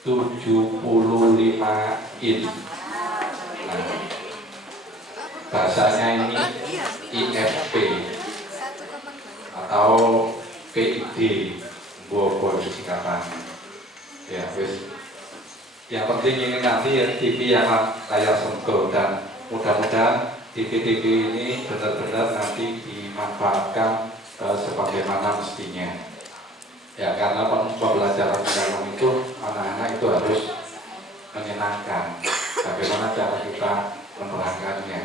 75 in. Nah, bahasanya ini IFP atau PID, bobo singkatan. Ya, wis. Yang penting ini nanti ya TV yang layar sentuh, dan mudah-mudahan TV-TV ini benar-benar nanti dimanfaatkan sebagaimana mestinya. Ya, karena pembelajaran dalam itu anak-anak itu harus menyenangkan. Bagaimana cara kita menerangkannya.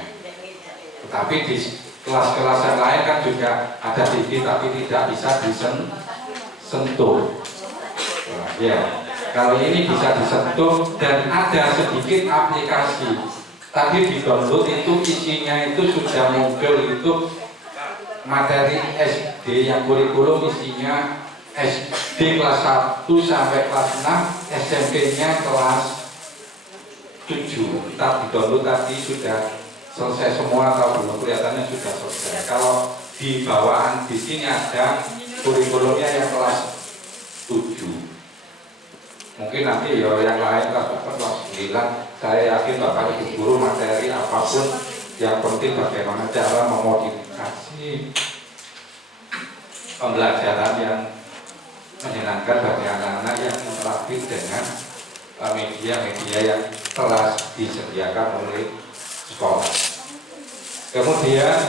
Tetapi di kelas-kelas yang lain kan juga ada TV tapi tidak bisa disentuh. Ya. Kali ini bisa disentuh dan ada sedikit aplikasi. Tadi di download itu isinya itu sudah muncul itu materi SD yang kurikulum isinya SD kelas 1 sampai kelas 6, SMP-nya kelas 7. Kita di download tadi sudah selesai semua atau belum, kelihatannya sudah selesai. Kalau di bawaan di sini ada kurikulumnya yang kelas 7. Mungkin nanti ya yang lain kelas 9, saya yakin Bapak Ibu guru materi apapun, yang penting bagaimana cara memodifikasi pembelajaran yang menyenangkan bagi anak-anak yang interaktif dengan media-media yang telah disediakan oleh sekolah. Kemudian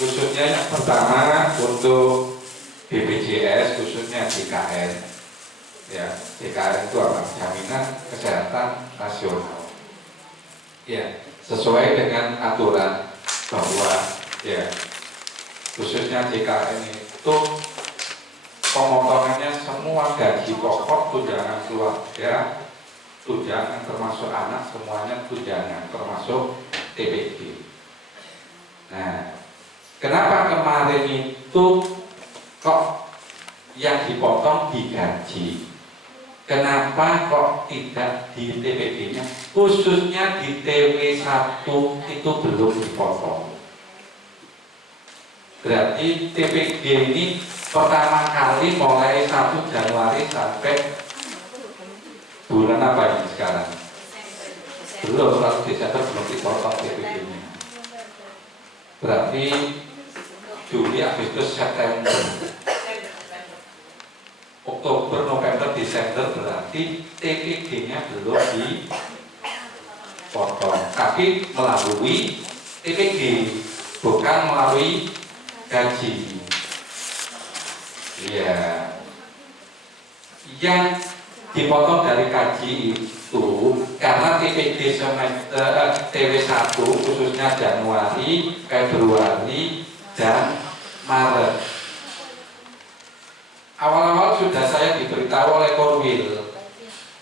khususnya yang pertama untuk BPJS, khususnya JKN. Ya, JKN itu apa? Jaminan Kesehatan Nasional. Ya, sesuai dengan aturan bahwa ya khususnya JKN itu pemotongannya semua gaji pokok, tunjangan keluarga, tunjangan termasuk anak, semuanya tunjangan termasuk TPG. Nah, kenapa kemarin itu kok yang dipotong di gaji? Kenapa kok tidak di TPG-nya? Khususnya di TW1 itu belum dipotong. Berarti TPG ini pertama kali mulai 1 Januari sampai bulan apa ini sekarang? Belum, 1 Desember belum dipotong TPG-nya. Berarti Juli, Agustus, September, Oktober, November, Desember, berarti TPG-nya belum dipotong, tapi melalui TPG, bukan melalui gaji. Ya, yang dipotong dari gaji itu karena TPG semester TW1 khususnya Januari, Februari, dan Maret. Awal-awal sudah saya diberitahu oleh Korwil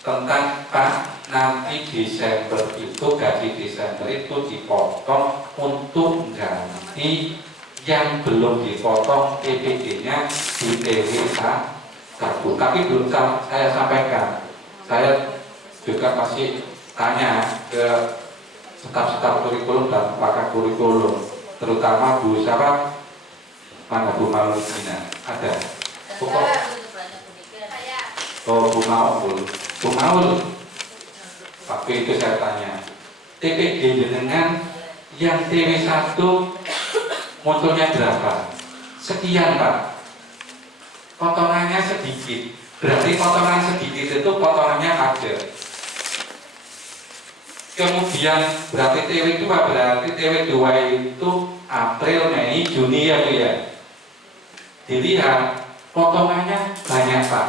tentang Pak, nanti Desember itu gaji Desember itu dipotong untuk ganti yang belum dipotong TPG-nya di TW1. Tapi belum saya sampaikan. Saya juga masih tanya ke staf-staf kurikulum dan pakar kurikulum, terutama Bu siapa? Mana Bu Maulina? Ada? Oh, Bu Maul. Bu Maul. Waktu itu saya tanya, TPG dengan yang TW1 munculnya berapa? Sekian, Pak. Potongannya sedikit. Berarti potongan sedikit itu potongannya ada. Kemudian berarti TW2, berarti TW2 itu April, Mei, Juni ya, Bu ya. Dilihat potongannya banyak, Pak.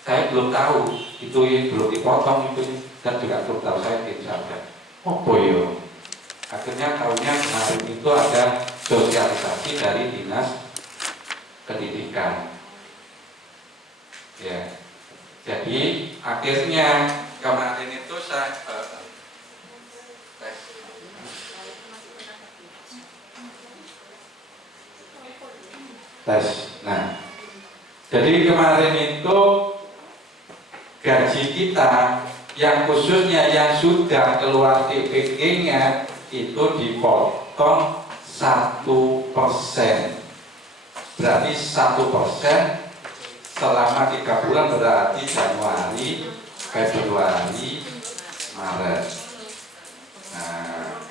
Saya belum tahu itu belum dipotong itu, dan juga belum tahu, saya tidak saja. Oh boyo. Akhirnya tahunya kemarin itu ada sosialisasi dari Dinas Pendidikan. Ya. Jadi akhirnya kemarin itu saya tes. Nah, jadi kemarin itu gaji kita yang khususnya yang sudah keluar TPG-nya itu dipotong 1%. Berarti 1% selama 3 bulan, berarti Januari, Februari, Maret. Nah,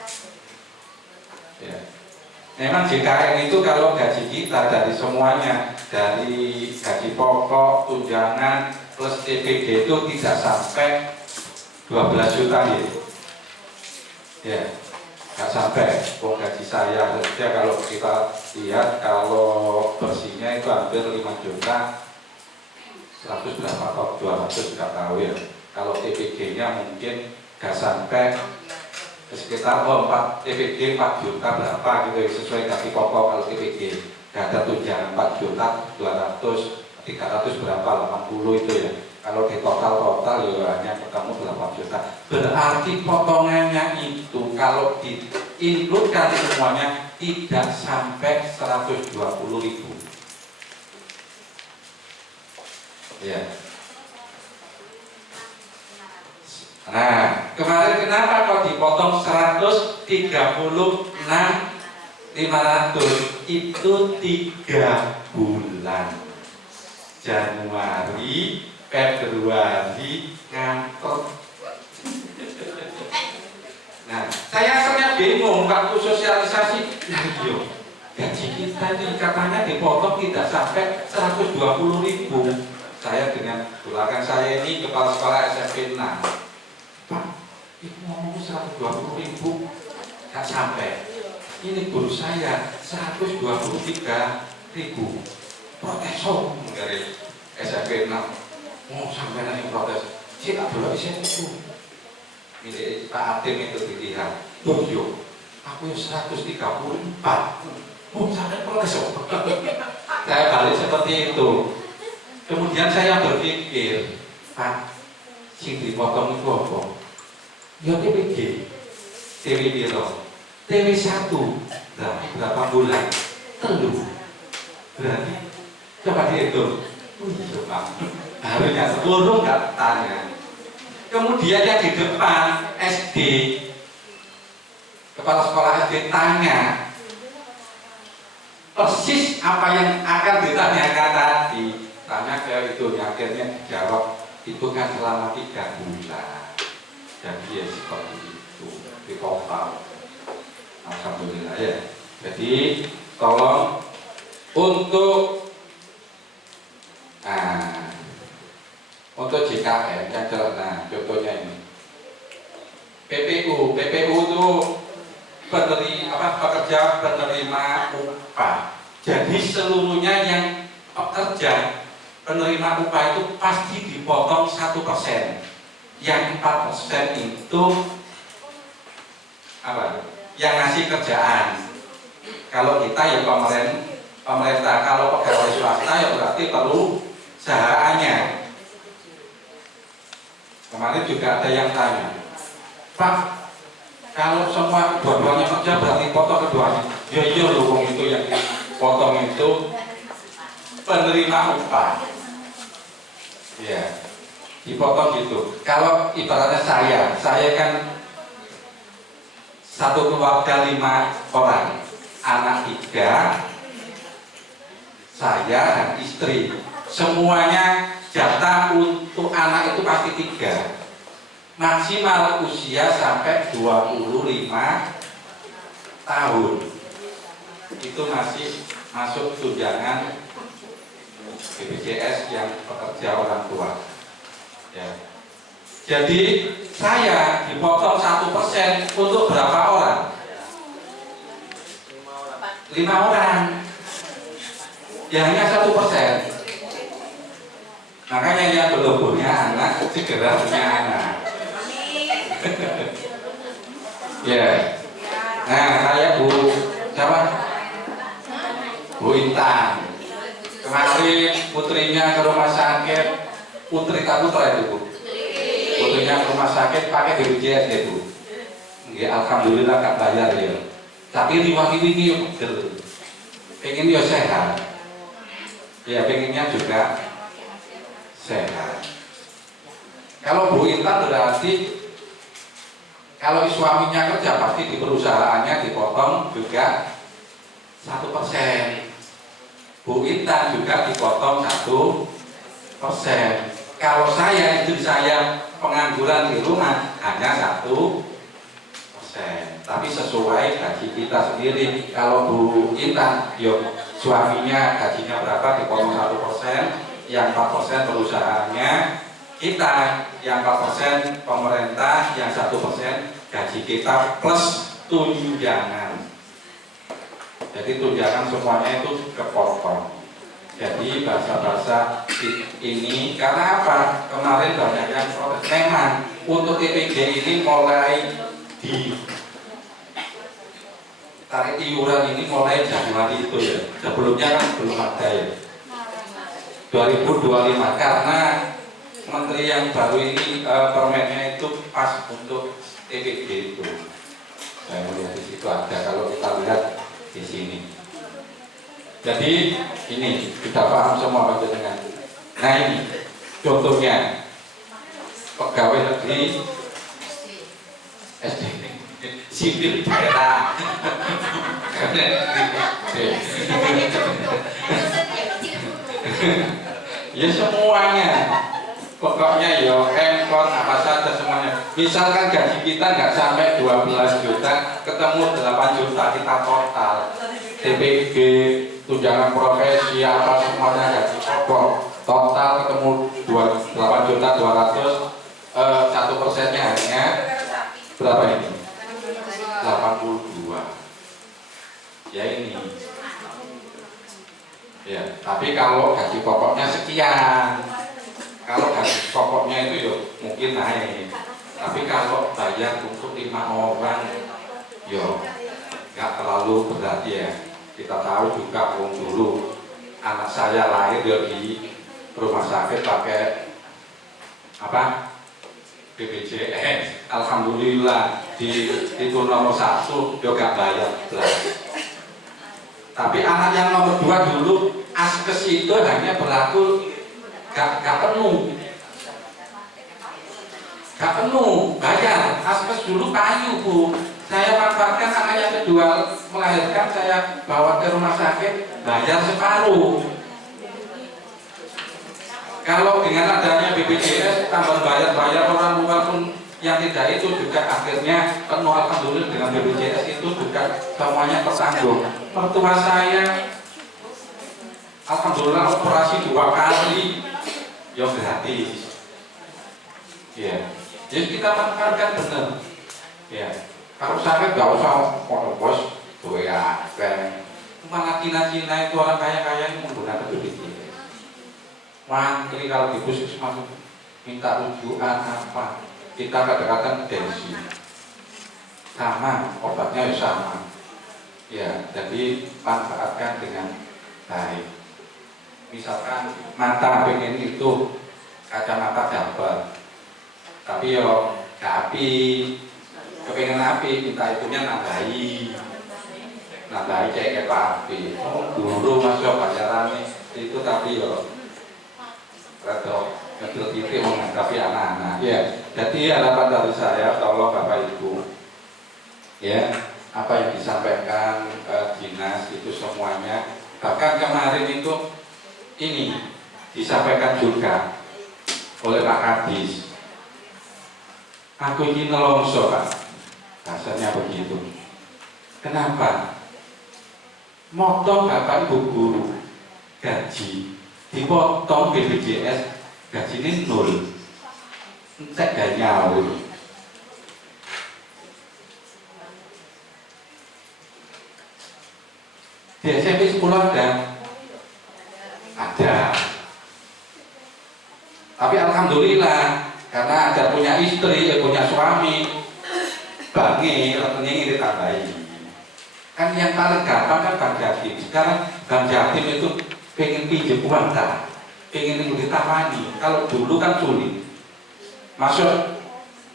ya. Memang JKN itu kalau gaji kita dari semuanya, dari gaji pokok, tunjangan, plus TPG itu tidak sampai 12 juta ya. Nggak sampai. Gaji saya saja kalau kita lihat, kalau bersihnya itu hampir 5 juta 100 berapa atau 200 nggak tahu ya. Kalau TPG nya mungkin nggak sampai sekitar 4 TPG 4 juta berapa gitu, sesuai gaji pokok. Kalau TPG nggak ada tunjangan 4 juta 200 300 berapa 80 itu ya. Kalau di total ya hanya ketemu 8 juta. Berarti potongannya itu kalau diinkludkan semuanya tidak sampai 120.000 ya. Nah, kemarin kenapa kok dipotong 136.500? Itu 3 bulan. Januari, Februari ngantor. Nah, saya akhirnya bingung waktu sosialisasi. Nah, iyo, gaji kita ini katanya dipotong tidak sampai 120.000. Saya dengan belakang saya ini kepala sekolah SMP 6. Pak, itu ngomong 120.000 nggak sampai. Ini guru saya 123.000. Protes dari SMP 6. Mau sampai nanti protes. Saya tak boleh SMP itu. Ini Pak Atim itu dilihat. Yo, aku 134. Mau sampai protes. Saya balik seperti itu. Kemudian saya berpikir, Pak, sing dipotong itu apa? Ya TPG, TV Biro, TV 1, berapa bulan? Telu. Berarti coba dihitung. Harusnya 10 nggak tanya. Kemudian yang di depan SD, kepala sekolah SD tanya persis apa yang akan ditanyakan tadi. Tanya ke itu, akhirnya dijawab itu kan selama 3 bulan. Jadi ya seperti itu di total. Alhamdulillah ya. Jadi tolong untuk JKN yang jelas. Nah, contohnya ini PPU itu pekerja penerima upah. Jadi seluruhnya yang pekerja penerima upah itu pasti dipotong 1%. Yang 4% itu apa? Yang ngasih kerjaan. Kalau kita ya pemerintah, kalau pegawai swasta ya berarti perusahaannya. Kemarin juga ada yang tanya, Pak, kalau semua dua-duanya kerja berarti potong keduanya. Ya iya loh, itu yang dipotong itu penerima upah. Ya, dipotong gitu. Kalau ibaratnya saya kan satu keluarga 5 orang, anak 3, saya dan istri. Semuanya jatah untuk anak itu pasti 3. Maksimal usia sampai 25 tahun. Itu masih masuk tunjangan BPJS yang pekerja orang tua. Ya. Jadi saya dipotong 1% untuk berapa orang? 5 orang. Ya hanya 1%. Makanya yang belum punya anak segera punya anak. Ya. Nah, saya siapa? Bu Intan. Kemarin putrinya ke rumah sakit, putra itu Bu. Putrinya ke rumah sakit pakai BPJS ya Bu. Ya, alhamdulillah gak bayar ya. Tapi riwah-riwih ini betul. Pengen dia sehat. Ya, pengennya juga sehat. Kalau Bu Intan berarti kalau suaminya kerja pasti di perusahaannya dipotong juga 1%. Bu Intan juga dipotong 1%. Kalau saya itu saya pengangguran di rumah hanya 1%, tapi sesuai gaji kita sendiri. Kalau Bu Intan, yuk suaminya gajinya berapa dipotong 1%, yang 4% perusahaannya, kita yang 4% pemerintah, yang 1% gaji kita plus tunjangan. Jadi tunjangan semuanya itu kepotong. Jadi bahasa-bahasa ini karena apa? Kemarin banyak yang protes. Memang untuk TPG ini mulai di tarik iuran ini mulai Januari itu ya. Sebelumnya kan belum ada ya. 2025 karena menteri yang baru ini permennya itu pas untuk TPG itu. Saya melihat di situ ada, kalau kita lihat di sini. Jadi ini kita paham semua dengan. Nah ini contohnya pegawai negeri SD sipil daerah. Ya semuanya. Pokoknya ya empor apa saja semuanya. Misalkan gaji kita nggak sampai 12 juta, ketemu 8 juta kita total. TPG, tunjangan profesi apa semuanya gaji pokok total ketemu 8 juta 200, 1%-nya hanya berapa ini? 82. Ya ini. Ya, tapi kalau gaji pokoknya sekian. Kalau gaji pokoknya itu ya mungkin naik. Tapi kalau bayar untuk 5 orang, yo nggak terlalu berat ya. Kita tahu juga dulu anak saya lahir di rumah sakit pakai apa? BPJS. Alhamdulillah itu nomor 1 juga bayar belas. Tapi anak yang nomor 2 dulu askes itu hanya berlaku gak penuh, bayar. Askes dulu kayu Bu. Saya manfaatkan anak yang kedua melahirkan, saya bawa ke rumah sakit, bayar separuh. Kalau dengan adanya BPJS tambah bayar orang luar pun yang tidak itu juga akhirnya penuh. Alhamdulillah dengan BPJS itu juga semuanya tertanggung. Mertua saya alhamdulillah operasi 2 kali ya gratis. Ya, jadi kita manfaatkan benar. Ya, kalau saya nggak usah bos tuh ya, malah Cina itu orang kaya yang menggunakan BPJS. Mantri kalau di puskesmas minta rujukan apa, kita kadang-kadang tensi sama, obatnya sama. Ya, jadi manfaatkan dengan baik. Misalkan mata pengen itu kacamata dapat, tapi yo gak api, kepengen api, minta itunya nambahi kayak api. Dulu masuk pacaran itu tapi yo atau kecil titik menghadapi anak-anak. Ya, jadi harapan dari saya, tolong Bapak Ibu, ya apa yang disampaikan dinas itu semuanya. Bahkan kemarin itu ini disampaikan juga oleh Pak Kadis. Aku ini nelongso Pak, rasanya begitu. Kenapa? Motong Bapak Ibu guru gaji dipotong BPJS, gajinya 0, entek gak nyaur. Di SMP 10 ada. Tapi alhamdulillah karena ada punya istri, punya suami, bangi, artinya ini ditambahi. Kan yang paling gampang kan Bang Jatim. Sekarang Bang Jatim itu pengen pinjam uang tak, pengen ditawani. Kalau dulu kan sulit, masuk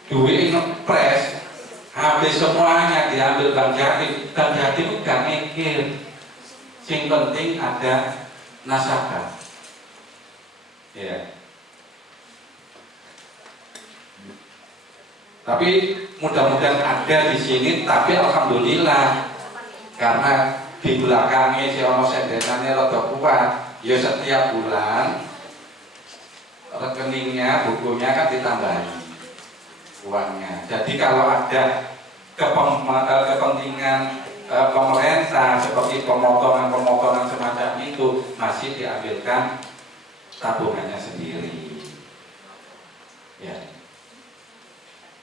duit ngepres, habis semuanya diambil Bang Jatim. Bang Jatim itu gak mikir, yang penting ada nasabah. Ya. Tapi mudah-mudahan ada di sini. Tapi alhamdulillah karena di belakangnya si ono sendetannya rada kuat, ya setiap bulan rekeningnya, bukunya kan ditambahi uangnya. Jadi kalau ada kepentingan pemerintah seperti pemotongan semacam itu, masih diambilkan tabungannya sendiri. Ya.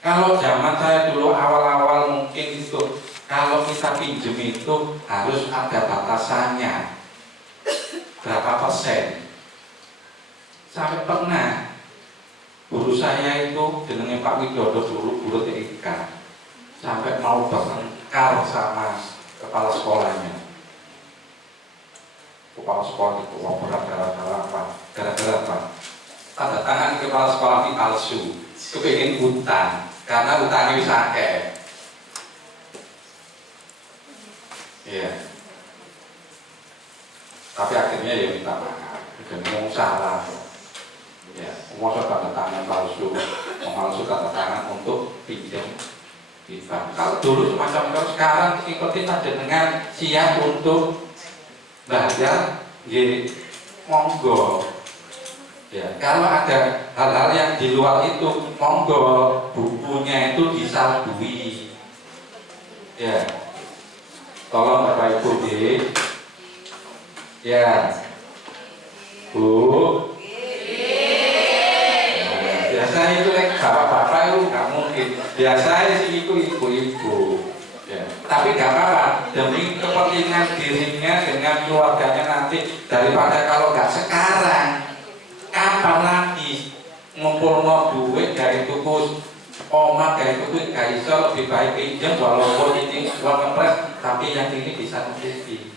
Kalau zaman saya dulu awal-awal mungkin itu, kalau kita pinjem itu harus ada batasannya berapa persen. Sampai pernah guru saya itu jenenge Pak Widodo dulu guru TIK, sampai mau bertengkar sama kepala sekolahnya. Kepala sekolah itu berat gara-gara apa? Gara-gara apa? Tanda tangan kepala sekolah ini palsu, kepingin utang karena utangnya bisa akeh. Iya. Tapi akhirnya ya minta maaf, mau salah. Ya, mau tanda tangan palsu, memalsu tanda tangan untuk pinjam di bank. Kalau dulu semacam itu, sekarang ikutin ada dengan siap untuk bayar, jadi monggo. Ya, kalau ada hal-hal yang di luar itu, monggo bukunya itu disalbui. Ya, tolong Bapak Ibu ya, Bu. Biasa itu bapak-bapak itu nggak mungkin. Biasa sih itu ibu-ibu. Ya. Tapi nggak apa-apa. Demi kepentingan dirinya dengan keluarganya nanti, daripada kalau nggak sekarang, kapan lagi ngumpul duit dari tukus omah dari tukus gak iso, lebih baik pinjam walaupun ini uang ngepres, tapi yang ini bisa nutrisi.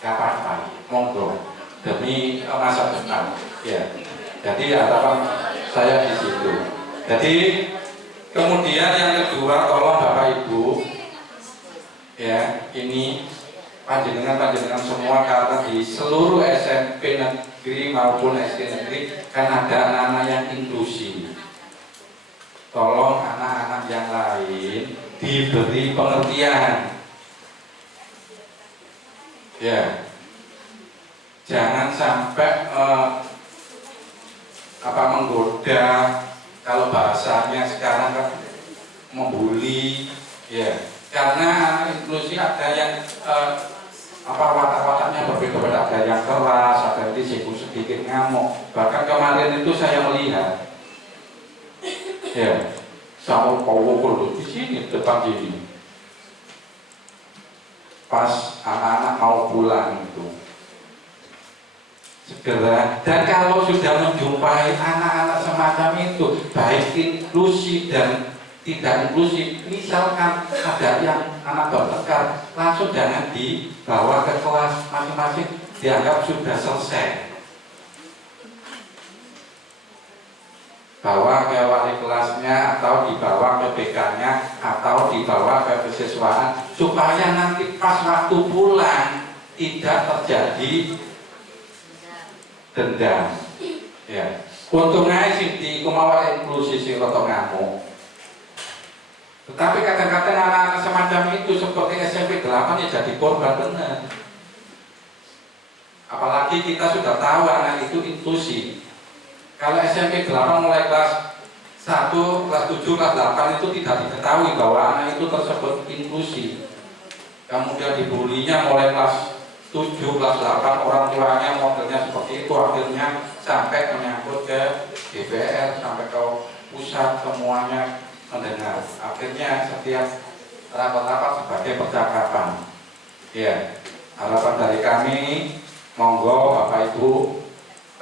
Gak apa-apa, monggo demi masa depan. Ya, jadi harapan saya di situ. Jadi kemudian yang kedua, tolong Bapak Ibu, ya ini panjenengan semua, karena di seluruh SMP negeri maupun SD negeri kan ada anak-anak yang inklusi. Tolong anak-anak yang lain diberi pengertian. Ya, jangan sampai menggoda, kalau bahasanya sekarang kan membuli, ya. Karena inklusi ada yang watak-wataknya berbeda-beda, ada yang keras, ada yang disinggung sedikit ngamuk. Bahkan kemarin itu saya melihat, ya, sama pukul di sini depan sini. Pas anak-anak mau pulang itu segera, dan kalau sudah menjumpai anak-anak semacam itu, baik inklusi dan tidak inklusi, misalkan ada yang anak bertengkar, langsung jangan dibawa ke kelas masing-masing, dianggap sudah selesai, bawa ke wali kelasnya atau dibawa ke BK-nya atau dibawa ke kesiswaan, supaya nanti pas waktu pulang tidak terjadi dendam. Ya, untungnya sih di kemauan inklusi sih roto ngamuk. Tetapi kadang-kadang anak-anak semacam itu seperti SMP 8 ya jadi korban benar. Apalagi kita sudah tahu anak itu inklusi. Kalau SMP 8 mulai kelas 1, kelas 7, kelas 8 itu tidak diketahui bahwa anak itu tersebut inklusi. Kemudian dibulinya mulai kelas 7, kelas 8, orang tuanya modelnya seperti itu, akhirnya sampai menyangkut ke DPR, sampai ke pusat, semuanya mendengar. Akhirnya setiap rapat-rapat sebagai percakapan. Ya, harapan dari kami, monggo Bapak Ibu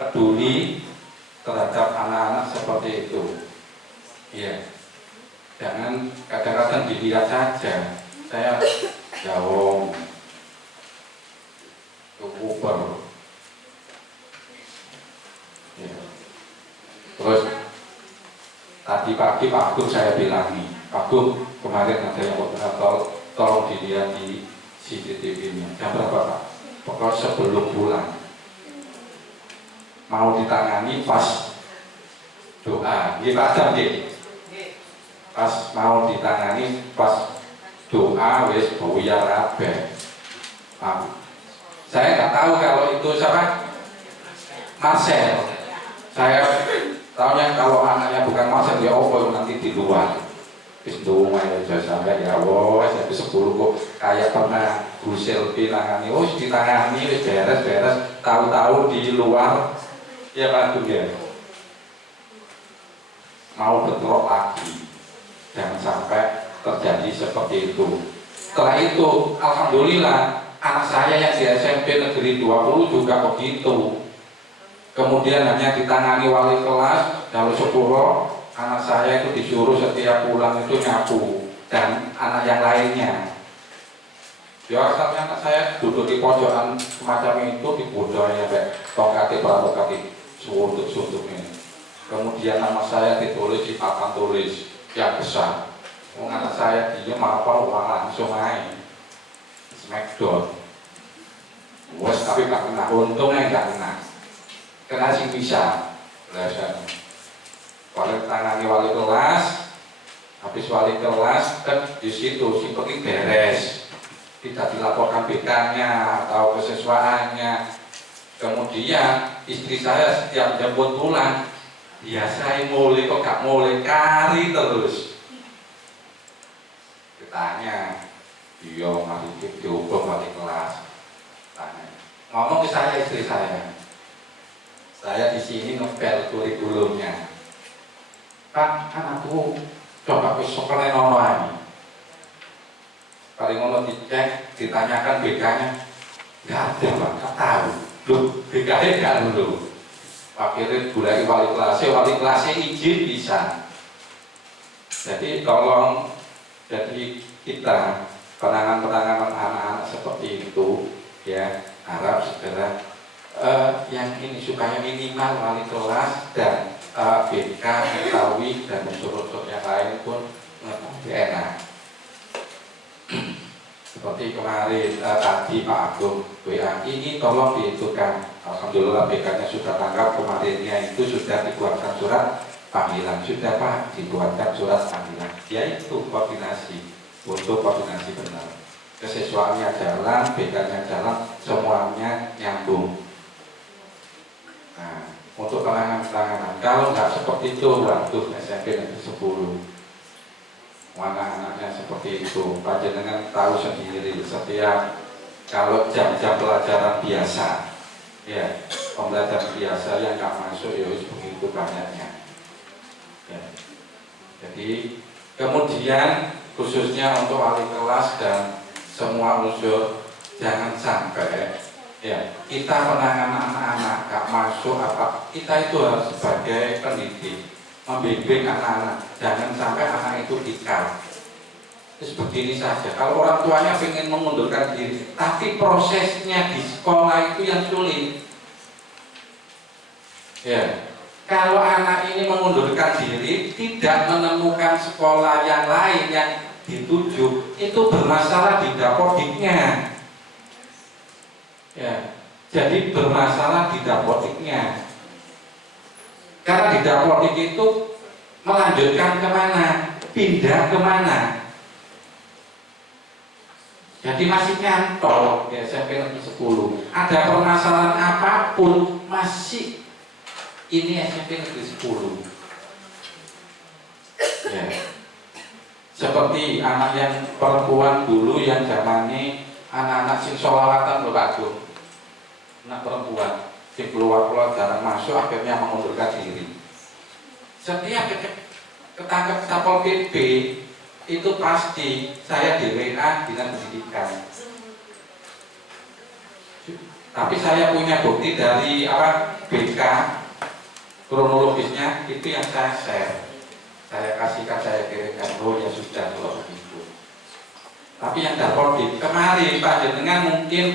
peduli terhadap anak-anak seperti itu. Ya, jangan kadang-kadang dilihat saja. Saya jauh Uber. Ya. Terus tadi pagi Pak Agung saya bilang nih, Pak Agung kemarin ada yang tolong dilihat di CCTV-nya. Jam berapa Pak? Pokoknya sebelum pulang mau ditangani pas doa, gitu aja gitu. Pas mau ditangani pas doa wis buyar kabeh. Saya nggak tahu kalau itu siapa, Marcel. Saya tahunya kalau anaknya bukan masak ya oh nanti di luar. Itu saya sampai ya Allah, saya 10 kok kayak pernah Bu Selvi nangani, oh ditangani beres-beres, tahu-tahu di luar ya Pak ya mau bentrok lagi, jangan sampai terjadi seperti itu. Setelah itu, alhamdulillah anak saya yang di SMP Negeri 20 juga begitu. Kemudian hanya ditangani wali kelas, lalu 10 anak saya itu disuruh setiap pulang itu nyapu dan anak yang lainnya. Ya asalnya anak saya duduk di pojokan semacam itu dibodohnya kayak tongkati pramukati suntuk-suntuknya. Kemudian nama saya ditulis di papan tulis yang besar. Anak saya dia apa langsung main smackdown. Wes tapi gak kena, untungnya gak kena sih bisa. Belasan. Kalau tangani wali kelas, habis wali kelas kan di situ si penting beres, tidak dilaporkan BK-nya atau kesiswaannya. Kemudian istri saya setiap jemput pulang, saya mulai kok gak mulai kari terus. Ditanya, iya mari dihukum wali kelas. Tanya, ngomong ke saya istri saya di sini ngepel kurikulumnya. Kan anakku coba ke sekolah nono paling ngono dicek, ditanyakan BK-nya nggak ada Pak, nggak tahu loh, BK-nya nggak dulu. Akhirnya bulai wali kelasnya izin bisa. Jadi tolong, jadi kita penanganan anak-anak seperti itu ya harap segera yang ini supaya minimal wali kelas dan BK mengetahui dan unsur-unsur yang lain pun lebih enak. Seperti kemarin tadi Pak Agung WA ini tolong dihitungkan. Alhamdulillah BK-nya sudah tangkap, kemarinnya itu sudah dibuatkan surat panggilan, sudah Pak dibuatkan surat panggilan. Yaitu koordinasi, untuk koordinasi benar. Kesiswaannya jalan, BK-nya jalan, semuanya nyambung. Nah, untuk penanganan, kalau nggak seperti itu, waduh SMP Negeri 10 anak-anaknya seperti itu. Panjenengan tahu sendiri setiap kalau jam-jam pelajaran biasa, ya pembelajaran biasa yang nggak masuk ya begitu banyaknya. Ya. Jadi kemudian khususnya untuk wali kelas dan semua unsur jangan sampai ya kita penanganan anak-anak gak masuk apa, kita itu harus sebagai pendidik membimbing anak-anak, jangan sampai anak itu dikal. Terus begini saja, kalau orang tuanya ingin mengundurkan diri, tapi prosesnya di sekolah itu yang sulit. Ya, kalau anak ini mengundurkan diri, tidak menemukan sekolah yang lain yang dituju, itu bermasalah di dapodiknya. Ya, jadi bermasalah di dapodiknya. Karena di dapodik itu melanjutkan kemana, pindah kemana. Jadi masih nyantol ya SMP Negeri 10. Ada permasalahan apapun masih ini SMP Negeri 10. Ya. Seperti anak yang perempuan dulu yang zamannya anak-anak sing sholawatan lho Pak Gung. Anak perempuan yang keluar jarang masuk akhirnya mengundurkan diri. Setiap ketangkep Satpol PP itu pasti saya di WA Dinas Pendidikan. Tapi saya punya bukti dari BK kronologisnya itu yang saya share. Saya kasihkan, saya kirimkan. Oh ya sudah kalau begitu. Tapi yang dapat kemarin Pak Jenengan mungkin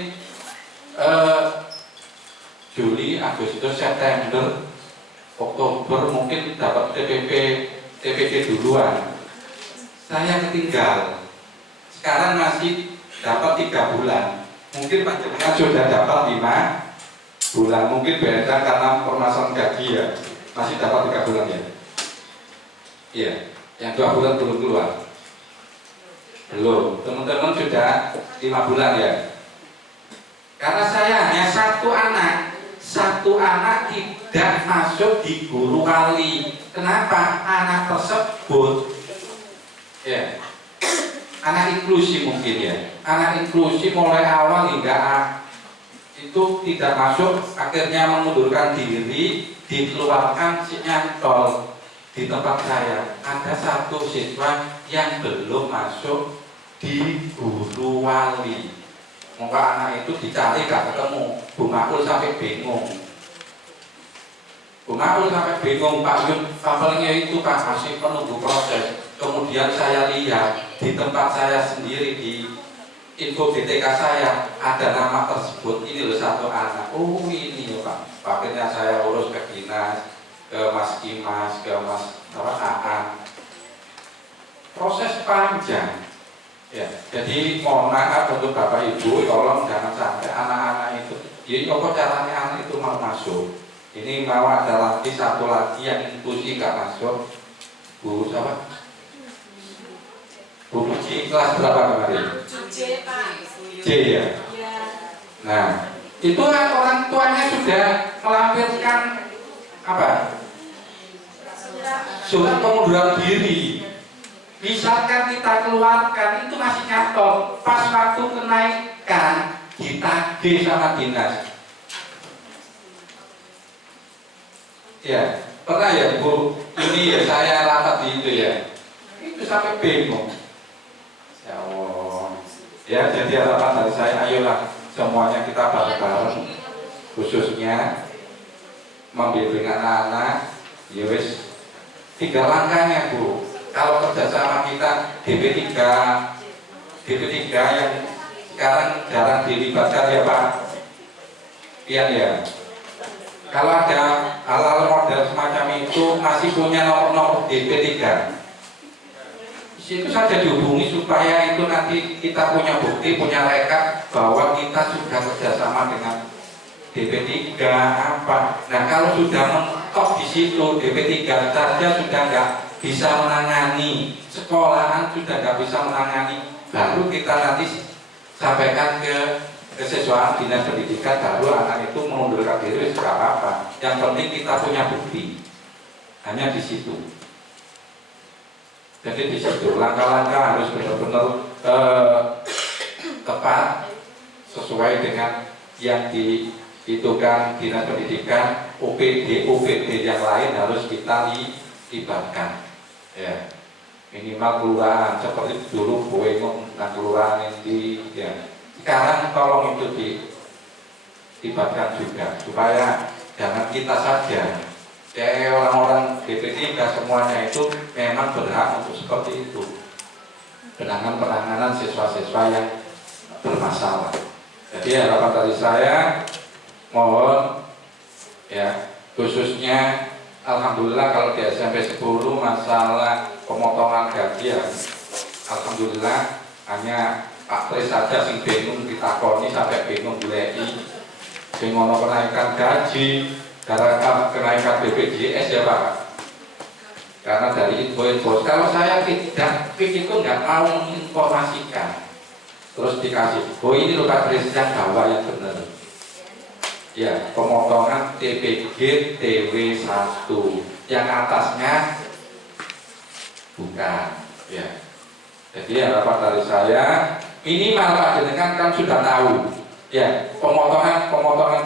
Juli, Agustus, September, Oktober mungkin dapat TPP duluan. Saya ketinggal. Sekarang masih dapat 3 bulan. Mungkin Pak Jenengan sudah dapat 5 bulan. Mungkin beda karena permasalahan gaji ya. Masih dapat 3 bulan ya. Iya, yang 2 bulan belum keluar. Belum. Teman-teman sudah 5 bulan ya. Karena saya hanya 1 anak satu anak tidak masuk di guru wali. Kenapa? Anak tersebut ya, anak inklusi mungkin ya, anak inklusi mulai awal hingga itu tidak masuk, akhirnya mengundurkan diri, dikeluarkan si nyantol. Di tempat saya ada satu siswa yang belum masuk di guru wali. Maka anak itu dicari gak ketemu. Bu Makul sampai bingung. Bu Makul sampai bingung, Pak Yun, sampelnya itu Pak masih menunggu proses. Kemudian saya lihat di tempat saya sendiri di info BTK saya ada nama tersebut. Ini loh satu anak. Oh ini ya Pak. Akhirnya saya urus ke dinas, ke Mas Imas, ke Mas Aan. Proses panjang. Ya, jadi mohon maaf untuk Bapak Ibu, tolong jangan sampai anak-anak itu, jadi kok caranya anak itu mau masuk. Ini mau ada lagi satu lagi yang inklusi gak masuk. Bu siapa? Bu Puji kelas berapa kemarin? J Pak. J ya. Nah, itu orang tuanya sudah melampirkan apa? Surat pengunduran diri. Misalkan kita keluarkan itu masih nyantol, pas waktu kenaikan ditagih sama dinas. Ya, pernah ya Bu, ini ya saya rapat di itu ya, itu sampai bingung. Ya Allah, ya jadi harapan dari saya, ayolah semuanya kita bareng-bareng, khususnya membimbing anak-anak, ya wis 3 langkahnya Bu. Kalau kerjasama kita DP3 yang sekarang jarang dilibatkan ya Pak. Iya ya. Kalau ada hal-hal model semacam itu masih punya nomor-nomor DP3. Situ saja dihubungi supaya itu nanti kita punya bukti, punya rekap bahwa kita sudah kerjasama dengan DP3 apa. Nah kalau sudah mentok di situ DP3 saja sudah enggak bisa menangani, sekolahan sudah nggak bisa menangani, baru kita nanti sampaikan ke kesiswaan dinas pendidikan, baru anak itu mengundurkan diri tidak apa-apa. Yang penting kita punya bukti, hanya di situ. Jadi di situ langkah-langkah harus benar-benar tepat sesuai dengan yang dihitungkan dinas pendidikan, OPD yang lain harus kita libatkan. Ya, minimal kelurahan seperti dulu Boengong dan kelurahan ini ya. Sekarang tolong itu dilibatkan juga supaya jangan kita saja kayak orang-orang DP3 semuanya itu memang berhak untuk seperti itu, penanganan siswa-siswa yang bermasalah. Jadi harapan dari saya mohon ya, khususnya alhamdulillah kalau di SMP 10 masalah pemotongan gaji ya, alhamdulillah hanya Pak Tri saja sing bingung ditakoni sampai bingung dileki. Sing ono kenaikan gaji, karena kenaikan BPJS ya Pak. Karena dari info-info, kalau saya tidak itu nggak mau menginformasikan, terus dikasih, oh ini loh Pak Tri yang bawa yang benar. Ya, pemotongan TPG TW1 yang atasnya bukan ya. Jadi harapan dari saya minimal Pak Jenengan kan sudah tahu ya, pemotongan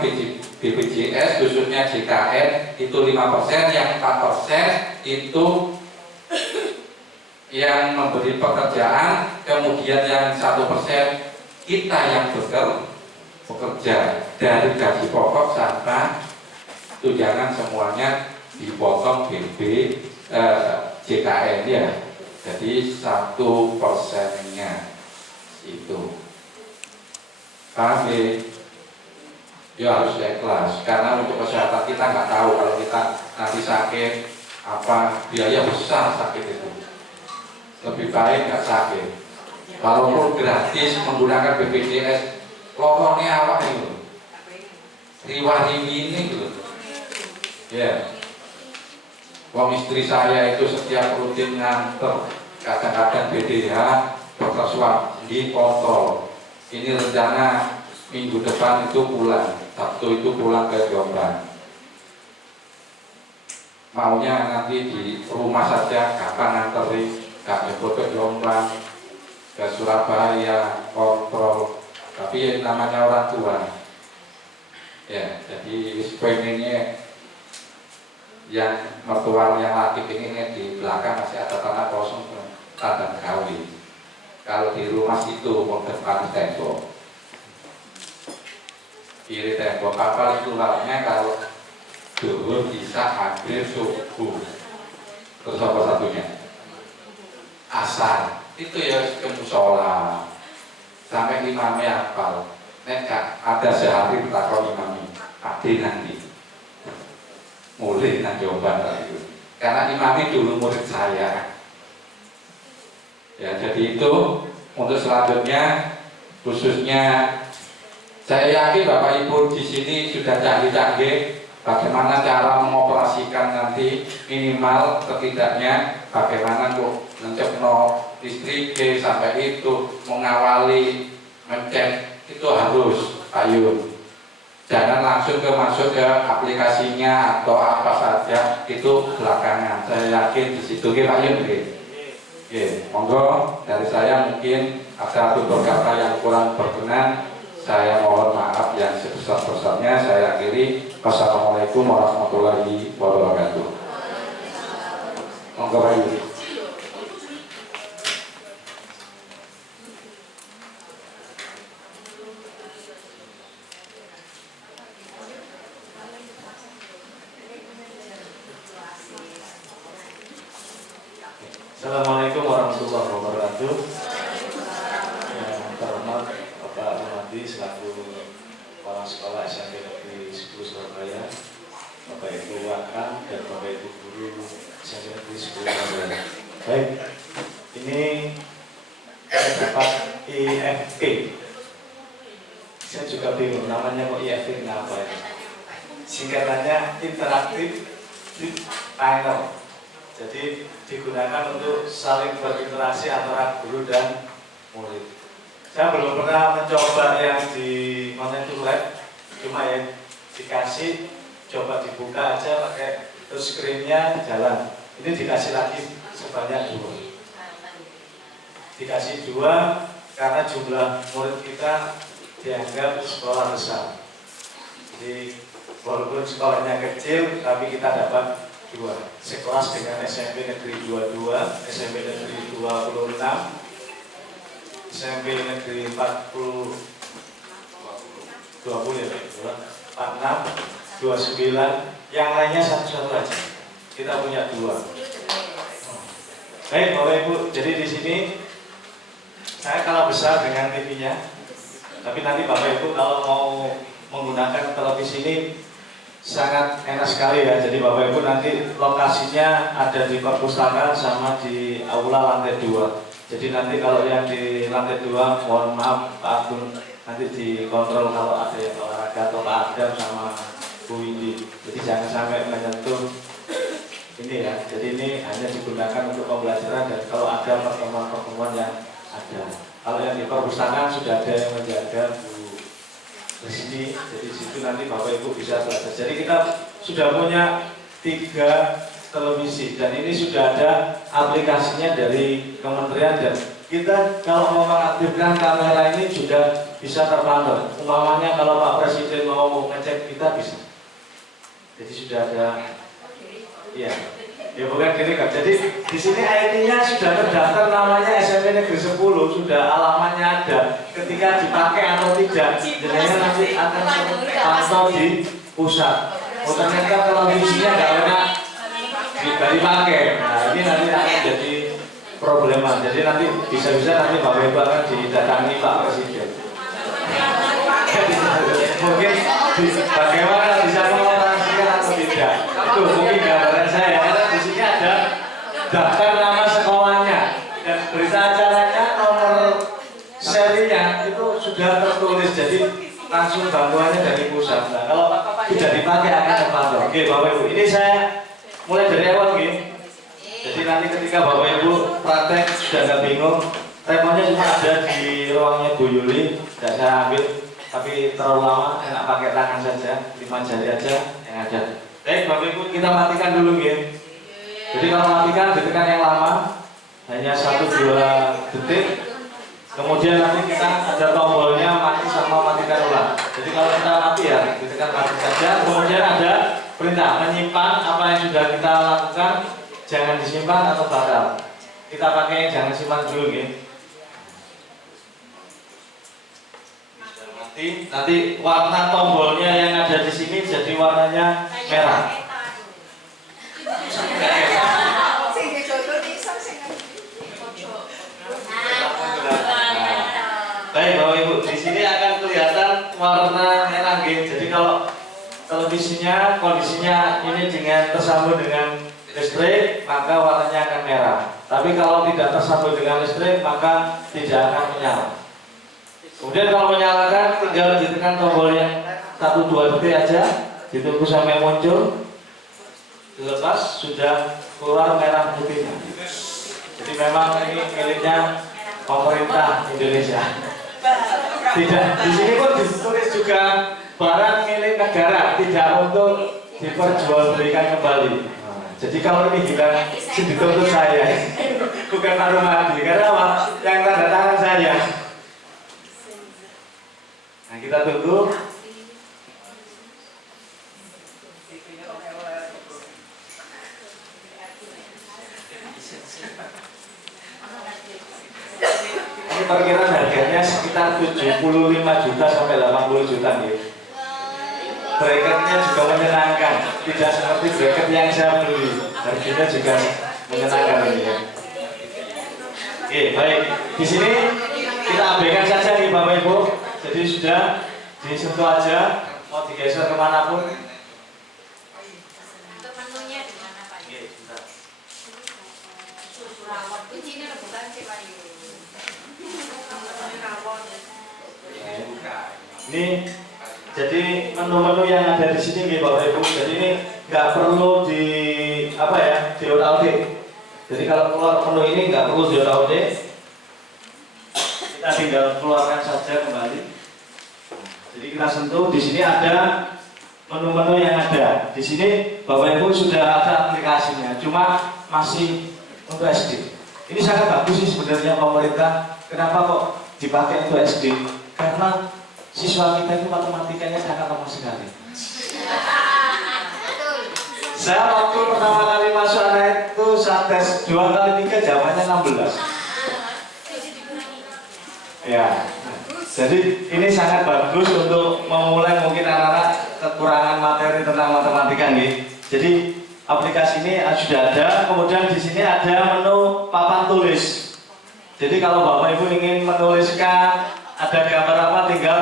BPJS khususnya JKN itu 5%, yang 4% itu yang memberi pekerjaan, kemudian yang 1% kita yang bekerja dari gaji pokok sampai tunjangan semuanya dipotong JKN ya. Jadi 1%-nya itu. Paham ya? Ya harus ikhlas karena untuk kesehatan kita nggak tahu kalau kita nanti sakit apa biaya besar sakit itu. Lebih baik nggak sakit. Walaupun gratis menggunakan BPJS. Lorongnya apa itu? Riwariwi ini gitu. Ya. Wong istri saya itu setiap rutin nganter, kadang-kadang BDH, dokter swab di kontrol. Ini rencana minggu depan itu pulang. Sabtu itu pulang ke Jombang. Maunya nanti di rumah saja, kapan nganterin, gak jemput ke Jombang, ke Surabaya, kontrol. Tapi yang namanya orang tua, ya, jadi pengennya yang mertua yang laki pengennya di belakang masih ada tanah kosong, tanda kawin. Kalau di rumah situ mau depan tembok, kiri tembok kapal itu larutnya kalau zuhur bisa hampir subuh. Terus apa satunya? Asar. Itu ya ke musola sampai imamnya hafal. Nek ada sehari takon imami, ade nanti mulai nang Jombang itu. Karena imami dulu murid saya. Ya, jadi itu untuk selanjutnya khususnya saya yakin Bapak Ibu di sini sudah canggih-canggih bagaimana cara mengoperasikan nanti minimal setidaknya bagaimana kok mencekno listrik sampai itu mengawali ngecek itu harus ayun. Jangan langsung masuk ke aplikasinya atau apa saja itu belakangan. Saya yakin di situ Pak Yun. Oke, monggo dari saya mungkin ada beberapa yang kurang berkenan. Saya mohon maaf yang sebesar-besarnya. Saya akhiri. Wassalamualaikum warahmatullahi wabarakatuh. Monggo Pak Yun. Assalamualaikum warahmatullahi wabarakatuh. Yang terhormat Bapak Rumadi selaku Kepala Sekolah SMP Negeri 10 Surabaya, Bapak Ibu Wakam dan Bapak Ibu Guru SMP Negeri 10 Surabaya. Baik, ini saya dapat IFP. Saya juga bingung namanya kok IFP kenapa ya? Singkatannya interaktif panel. Jadi digunakan untuk saling berinteraksi antara guru dan murid. Saya belum pernah mencoba yang di mana itu lab, cuma yang dikasih coba dibuka aja pakai terus screen-nya jalan. Ini dikasih lagi sebanyak 2. Dikasih 2 karena jumlah murid kita dianggap sekolah besar. Jadi walaupun sekolahnya kecil tapi kita dapat 2, sekelas dengan SMP Negeri 22, SMP Negeri 26, SMP Negeri 40, 20 ya, 46, 29, yang lainnya satu-satu aja. Kita punya 2. Baik, Bapak Ibu, jadi di sini saya kalah besar dengan TV-nya, tapi nanti Bapak Ibu kalau mau menggunakan televisi ini sangat enak sekali ya. Jadi Bapak Ibu nanti lokasinya ada di perpustakaan sama di aula lantai 2. Jadi nanti kalau yang di lantai 2 mohon maaf Pak Agung nanti dikontrol kalau ada yang olahraga atau Pak Adam sama Bu Windy. Jadi jangan sampai menyentuh ini ya. Jadi ini hanya digunakan untuk pembelajaran dan kalau ada pertemuan-pertemuan yang ada. Kalau yang di perpustakaan sudah ada yang menjaga di sini, jadi situ nanti Bapak Ibu bisa belajar. Jadi kita sudah punya 3 televisi dan ini sudah ada aplikasinya dari kementerian dan kita kalau mau mengaktifkan kamera ini juga bisa terpantau. Umpamanya kalau Pak Presiden mau ngecek kita bisa. Jadi sudah ada, ya bukan gini kan. Jadi di sini IT-nya sudah terdaftar namanya SMP Negeri 10, sudah alamannya ada. Ketika dipakai atau tidak, jenayah nanti akan terpantau di pusat. Oh ternyata televisinya nggak enak dipakai. Nah ini nanti akan jadi problema. Jadi nanti bisa-bisa nanti Bapak Ibu akan didatangi Pak Presiden. Mungkin bagaimana bisa mengoperasikan atau tidak? Itu mungkin gambaran saya. Di sini ada daftar nama sekolahnya dan berita acaranya, nomor serinya itu sudah tertulis. Jadi langsung bantuannya dari pusat. Nah, kalau tidak dipakai akan terpantau. Oke Bapak Ibu, ini saya mulai dari awal gini. Jadi nanti ketika Bapak Ibu praktek sudah nggak bingung, remote-nya cuma ada di ruangnya Bu Yuli, dan saya ambil. tapi terlalu lama enak pakai tangan saja, 5 jari aja yang ada. Baik Bapak Ibu, kita matikan dulu ya. Jadi kalau matikan ditekan yang lama, hanya 1-2 detik. Kemudian nanti kita ada tombolnya mati sama matikan ulang. Jadi kalau kita mati ya ditekan mati saja. Kemudian ada perintah menyimpan apa yang sudah kita lakukan, jangan disimpan atau batal. Kita pakai jangan simpan dulu ya. Nanti warna tombolnya yang ada di sini jadi warnanya merah. Baik Bapak Ibu, di sini akan kelihatan warna merah gitu. Jadi kalau televisinya kondisinya ini dengan tersambung dengan listrik, maka warnanya akan merah. Tapi kalau tidak tersambung dengan listrik, maka tidak akan menyala. Kemudian kalau menyalakan tinggal ditekan tombol yang 1-2 detik aja, ditunggu sampai muncul, dilepas sudah keluar merah putihnya. Jadi memang ini miliknya pemerintah Indonesia. Tidak, di sini pun ditulis juga barang milik negara, tidak untuk diperjualbelikan kembali. Jadi kalau ini hilang, dituntut saya, bukan Pak Rumadi, karena apa? Yang tanda tangan saya. Nah kita tunggu. Ini perkiraan harganya sekitar 75 juta sampai 80 juta gitu. Bracketnya juga menyenangkan, tidak seperti bracket yang saya beli. Harganya juga menyenangkan ini ya. Oke baik, di sini kita abaikan saja nih Bapak Ibu. Jadi sudah disentuh aja, mau digeser kemanapun. Untuk menunya di mana Pak? Oke, bentar. Kuncinya bukan sih Pak. Ini jadi menu-menu yang ada di sini nih Bapak Ibu. Jadi ini nggak perlu di apa ya, diotak-atik. Jadi kalau keluar menu ini nggak perlu diotak-atik. Kita tinggal keluarkan saja kembali. Jadi kita sentuh, di sini ada menu-menu yang ada. Di sini Bapak Ibu sudah ada aplikasinya, cuma masih untuk SD. Ini sangat bagus sih sebenarnya pemerintah. Kenapa kok dipakai untuk SD? Karena siswa kita itu matematikanya sangat lemah sekali. Saya waktu pertama kali masuk anak itu saat tes 2 kali 3 jawabannya 16. Ya, jadi ini sangat bagus untuk memulai mungkin anak-anak kekurangan materi tentang matematika nih. Jadi aplikasi ini sudah ada. Kemudian di sini ada menu papan tulis. Jadi kalau Bapak Ibu ingin menuliskan ada gambar apa, tinggal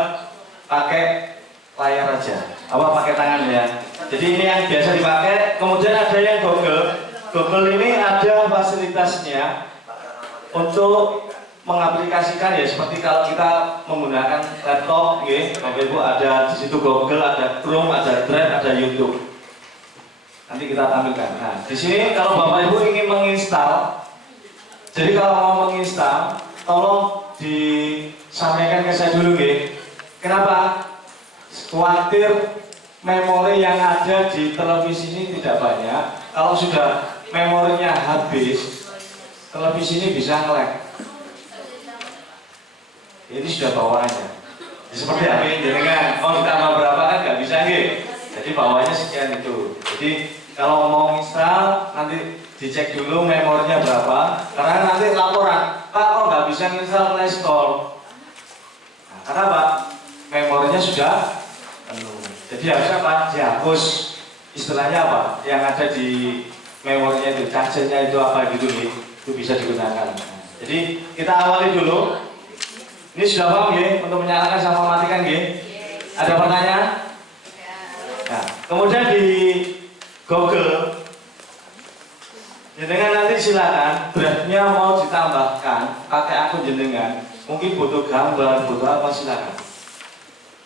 pakai layar aja, apa pakai tangan ya. Jadi ini yang biasa dipakai. Kemudian ada yang Google. Google ini ada fasilitasnya untuk mengaplikasikan ya, seperti kalau kita menggunakan laptop, ya, Bapak Ibu ada di situ Google, ada Chrome, ada Drive, ada YouTube. Nanti kita tampilkan. Nah, di sini kalau Bapak Ibu ingin menginstal, jadi kalau mau menginstal, tolong disampaikan ke saya dulu, ya. Kenapa? Khawatir memori yang ada di televisi ini tidak banyak. Kalau sudah memorinya habis, televisi ini bisa nge-lag. Ini sudah bawaannya. Seperti HP jenengan, mau ditambah berapa kan nggak bisa gitu. Jadi bawahnya sekian itu. Jadi kalau mau install nanti dicek dulu memorinya berapa. Karena nanti laporan, Pak kok nggak bisa install Play Store. Nah, karena Pak memorinya sudah penuh. Jadi harus apa? Dihapus. Istilahnya apa? Yang ada di memorinya itu, chargernya itu apa gitu nih, itu bisa digunakan. Nah, jadi kita awali dulu. Ini sudah paham ya, untuk menyalakan sama mematikan ya? Ada pertanyaan? Nah, kemudian di Google, jenengan nanti silakan draftnya mau ditambahkan pakai akun jenengan, mungkin butuh gambar, butuh apa silakan.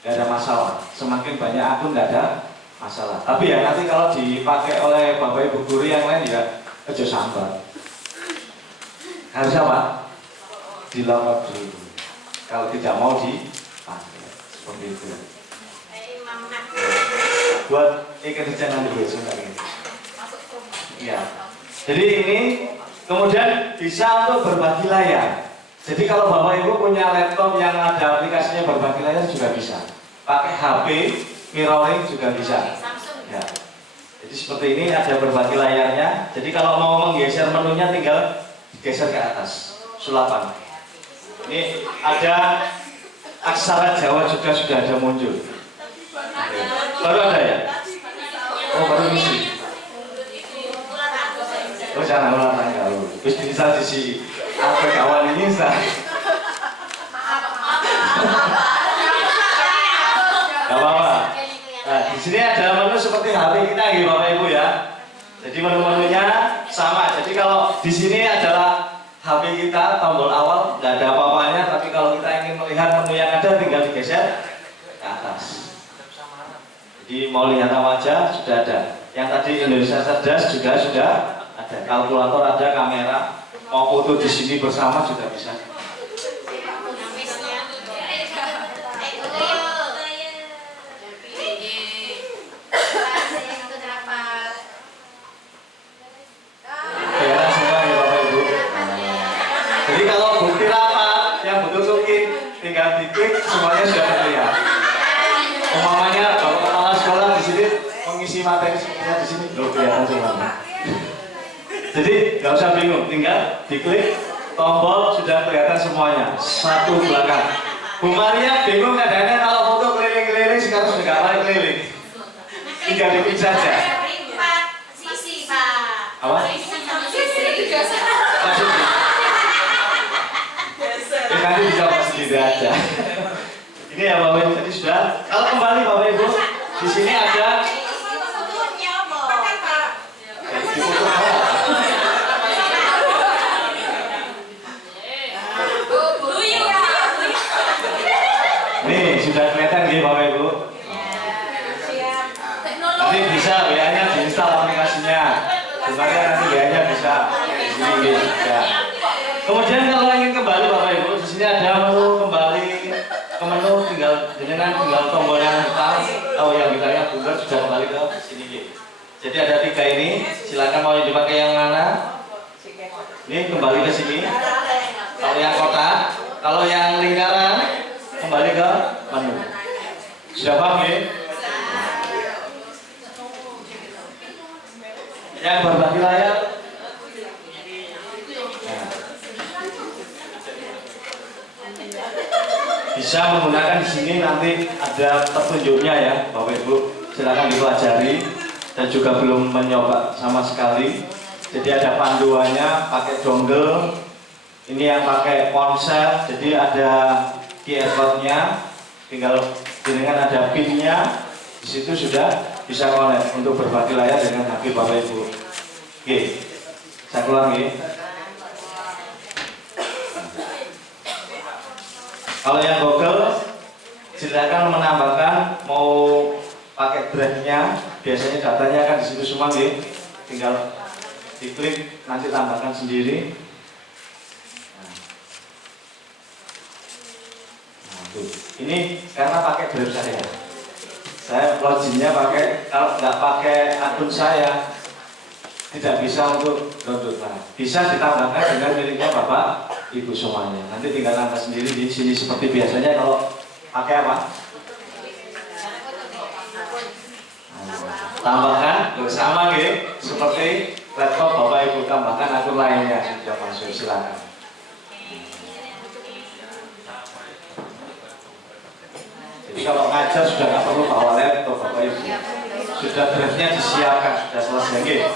Tidak ada masalah. Semakin banyak akun tidak ada masalah. Tapi ya nanti kalau dipakai oleh Bapak Ibu guru yang lain ya aja sambat. Harus apa? Dilawat dulu. Kalau tidak mau dipakai. seperti itu. Mama. Buat kerja nanti besok lagi. Ya. Jadi ini kemudian bisa untuk berbagi layar. Jadi kalau Bapak Ibu punya laptop yang ada aplikasinya berbagi layar juga bisa. Pakai HP mirroring juga bisa. Ya. Jadi seperti ini ada berbagi layarnya. Jadi kalau mau menggeser menunya tinggal geser ke atas, sulapan. Ini ada aksara Jawa juga sudah ada muncul. Baru ada ya? Oh baru misi. Oh jangan ulang tanggal. Terus bisa di apa kawan ini sah. Gak apa-apa. Nah, di sini ada menu seperti HP kita gitu Bapak Ibu ya. Jadi menu-menunya sama. Jadi kalau di sini adalah HP kita, tombol awal nggak ada apa-apanya. Tapi kalau kita ingin melihat menu yang ada, tinggal digeser ke atas. Jadi mau lihat apa aja sudah ada. Yang tadi Indonesia Cerdas juga sudah ada. Kalkulator ada, kamera. Mau foto di sini bersama juga bisa. Jadi kalau bukti rapat yang butuh tukin tinggal diklik semuanya sudah terlihat. Umpamanya kalau kepala sekolah di sini mengisi materi semuanya di sini belum kelihatan semuanya. Jadi nggak usah bingung, tinggal diklik tombol sudah kelihatan semuanya satu belakang. Bu Maria bingung kadang-kadang kalau foto keliling-keliling sekarang sudah nggak lagi keliling. Tinggal diklik saja. Sisi Pak. Apa? Maksudnya? Nanti bisa pas sendiri aja. Ini ya Bapak Ibu tadi sudah. Kalau kembali Bapak Ibu, di sini ada. Nih sudah kelihatan gitu Bapak Ibu. Nanti bisa WA-nya diinstal aplikasinya. Sebenarnya nanti WA-nya bisa. Ini juga. Kemudian kalau ingin kembali Bapak Ibu, di sini ada menu kembali ke menu tinggal tombol yang hitam. Oh yang hitamnya bulat sudah kembali ke sini. Jadi ada 3 ini, silakan mau yang dipakai yang mana. Ini kembali ke sini. Kalau yang kotak, kalau yang lingkaran kembali ke menu. Sudah paham ya? Yang berbagi layar. Bisa menggunakan di sini nanti ada petunjuknya ya Bapak Ibu, silakan dipelajari dan juga belum mencoba sama sekali. Jadi ada panduannya pakai dongle, ini yang pakai ponsel, jadi ada QR code-nya, tinggal dengan ada pin-nya, di situ sudah bisa connect untuk berbagi layar dengan HP Bapak Ibu. Oke, saya ulangi. Kalau yang Google, silakan menambahkan mau pakai drive-nya, biasanya datanya kan di situ semua, nih. Tinggal diklik, nanti tambahkan sendiri. Nah, tuh. Ini karena pakai drive saya loginnya pakai, kalau nggak pakai akun saya tidak bisa untuk download. Nah, bisa ditambahkan dengan miliknya Bapak Ibu semuanya. Nanti tinggal nambah sendiri di sini seperti biasanya kalau pakai apa? Tambahkan bersama gitu, seperti laptop Bapak Ibu tambahkan akun lainnya sudah masuk, silakan. Jadi kalau ngajar sudah nggak perlu bawa laptop Bapak Ibu, sudah drive-nya disiapkan, sudah selesai gitu.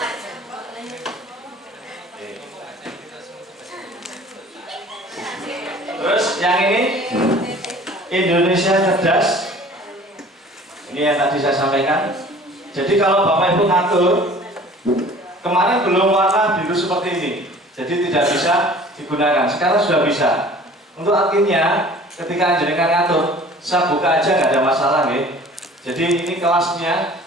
Terus yang ini Indonesia Cerdas. Ini yang tadi saya sampaikan. Jadi kalau Bapak Ibu ngatur, kemarin belum warna biru seperti ini, jadi tidak bisa digunakan. Sekarang sudah bisa. Untuk akhirnya ketika jenengan ngatur, saya buka aja nggak ada masalah nih. Jadi ini kelasnya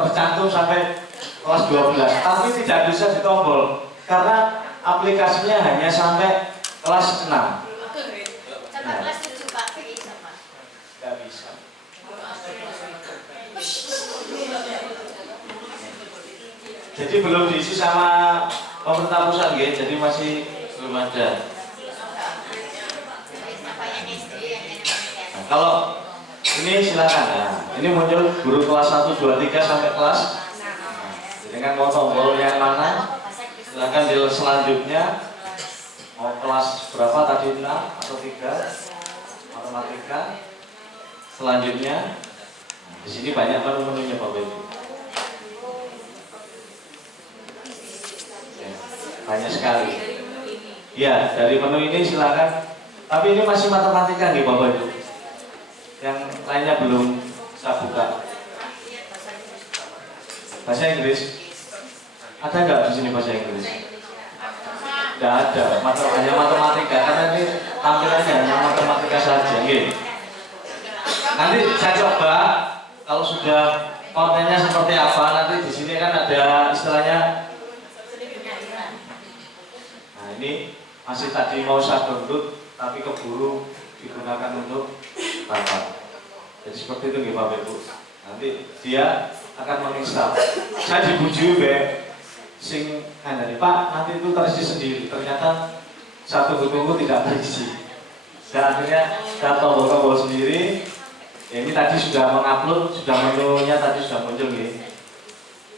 tercantum sampai kelas 12, tapi tidak bisa ditombol karena aplikasinya hanya sampai kelas 6. Coba kelas 7 Pak, bisa Pak. Nggak bisa. Jadi belum diisi sama pemerintah pusat gitu, jadi masih belum ada. Nah, kalau ini silakan ya. Ini muncul guru kelas 1, 2, 3 sampai kelas. Dengan mau tombol yang mana? Silakan di selanjutnya. Mau kelas berapa tadi 6 atau 3 matematika. Selanjutnya di sini banyak menu-menunya Bapak Ibu. Banyak sekali. Ya, dari menu ini silakan. Tapi ini masih matematika nih Bapak Ibu. Yang lainnya belum saya buka. Bahasa Inggris. Ada nggak di sini bahasa Inggris? Tidak ada. Hanya matematika. Karena ini tampilannya hanya matematika saja. Gitu. Nanti saya coba kalau sudah kontennya seperti apa. Nanti di sini kan ada istilahnya. Nah ini masih tadi mau saya download, tapi keburu digunakan untuk rapat. Jadi seperti itu nih Bapak Ibu. Nanti dia akan menginstal. Saya dibujuk sing dari Pak, nanti itu terisi sendiri. Ternyata satu tunggu tidak terisi. Dan akhirnya saya tombol-tombol sendiri. Ya, ini tadi sudah mengupload, sudah menunya tadi sudah muncul nih.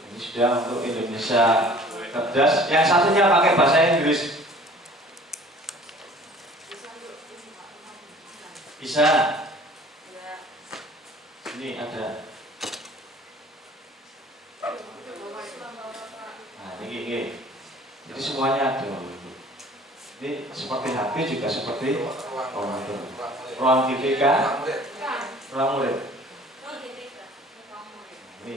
Ini sudah untuk Indonesia cerdas. Yang satunya pakai bahasa Inggris. Bisa. Ini ada. Nah, ini. Jadi semuanya ada. Ini seperti HP juga seperti ruang GTK, ruang murid. Ini.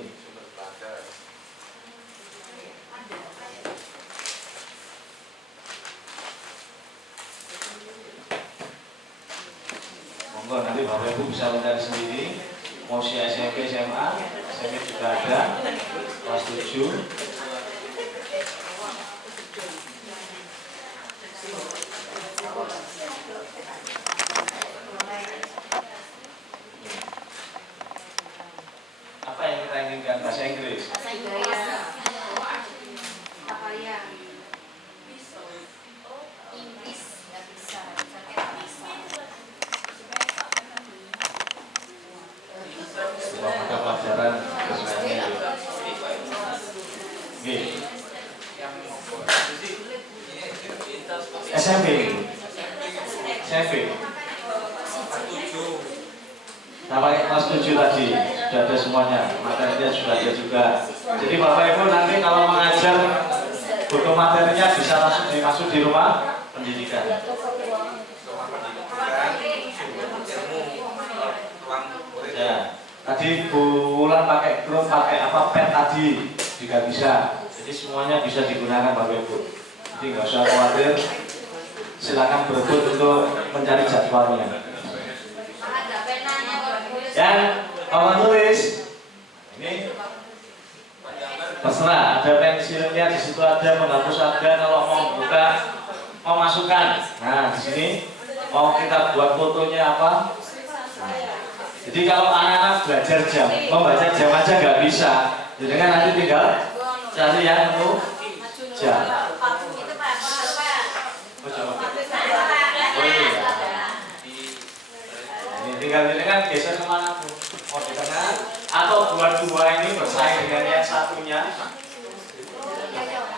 Monggo nanti Bapak Ibu bisa mencari sendiri. Mau si SMP, SMA, SMP juga ada. Kelas 7. Apa yang kita inginkan? Bahasa Inggris. Bahasa Inggris. Apa ya? Inggris nggak bisa. Sebuah mata pelajaran kesukaan SMP. Nah, pakai kelas 7 tadi sudah ada semuanya, materinya sudah ada juga. Jadi Bapak Ibu nanti kalau mengajar butuh materinya bisa langsung dimasuk di rumah pendidikan. Ya, tadi Bu Wulan pakai Chrome, pakai apa pet tadi juga bisa. Jadi semuanya bisa digunakan Bapak Ibu. Jadi nggak usah khawatir. Silakan berebut untuk mencari jadwalnya. Dan Bapak tulis ini terserah, ada pensilnya di situ, ada menghapus, ada kalau mau buka, mau masukkan. Nah di sini mau kita buat fotonya apa? Jadi kalau anak-anak belajar jam, membaca jam aja nggak bisa. Jadi kan nanti tinggal cari yang untuk jam. Ini tinggal ini kan geser kemana pun. Mau di tengah atau buat dua ini bersaing dengan yang satunya.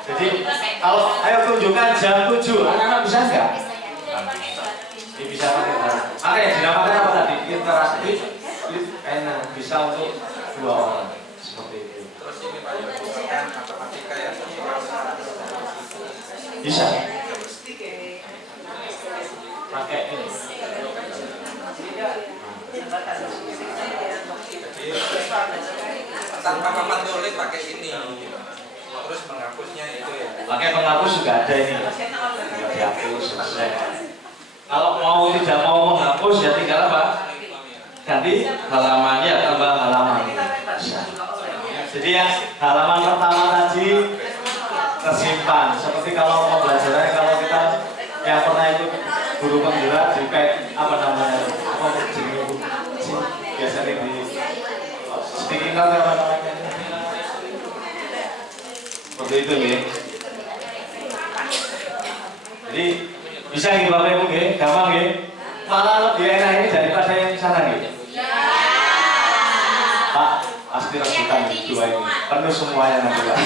Jadi kalau ayo tunjukkan jam 7, anak-anak bisa nggak? Ini bisa pakai tangan. Makanya dinamakan apa tadi? Interaktif, enak, bisa untuk dua orang seperti itu. Terus ini Pak bukan matematika ya? Bisa. Pakai ini. Tanpa papan tulis pakai ini. Terus menghapusnya itu ya. Pakai penghapus juga ada ini. Tinggal dihapus selesai. Kalau mau tidak mau menghapus ya tinggal apa? Ganti halamannya, tambah halaman. Bisa. Jadi yang halaman pertama tadi tersimpan. Seperti kalau pembelajaran kalau kita yang pernah ikut guru penggerak di apa namanya? Biasanya di speaking note apa namanya? itu ya. Jadi bisa nih Bapak Ibu ya, gampang ya. Malah lebih enak ini daripada yang sana gitu. Pak, pasti rebutan dua ini. Penuh semuanya nanti Pak.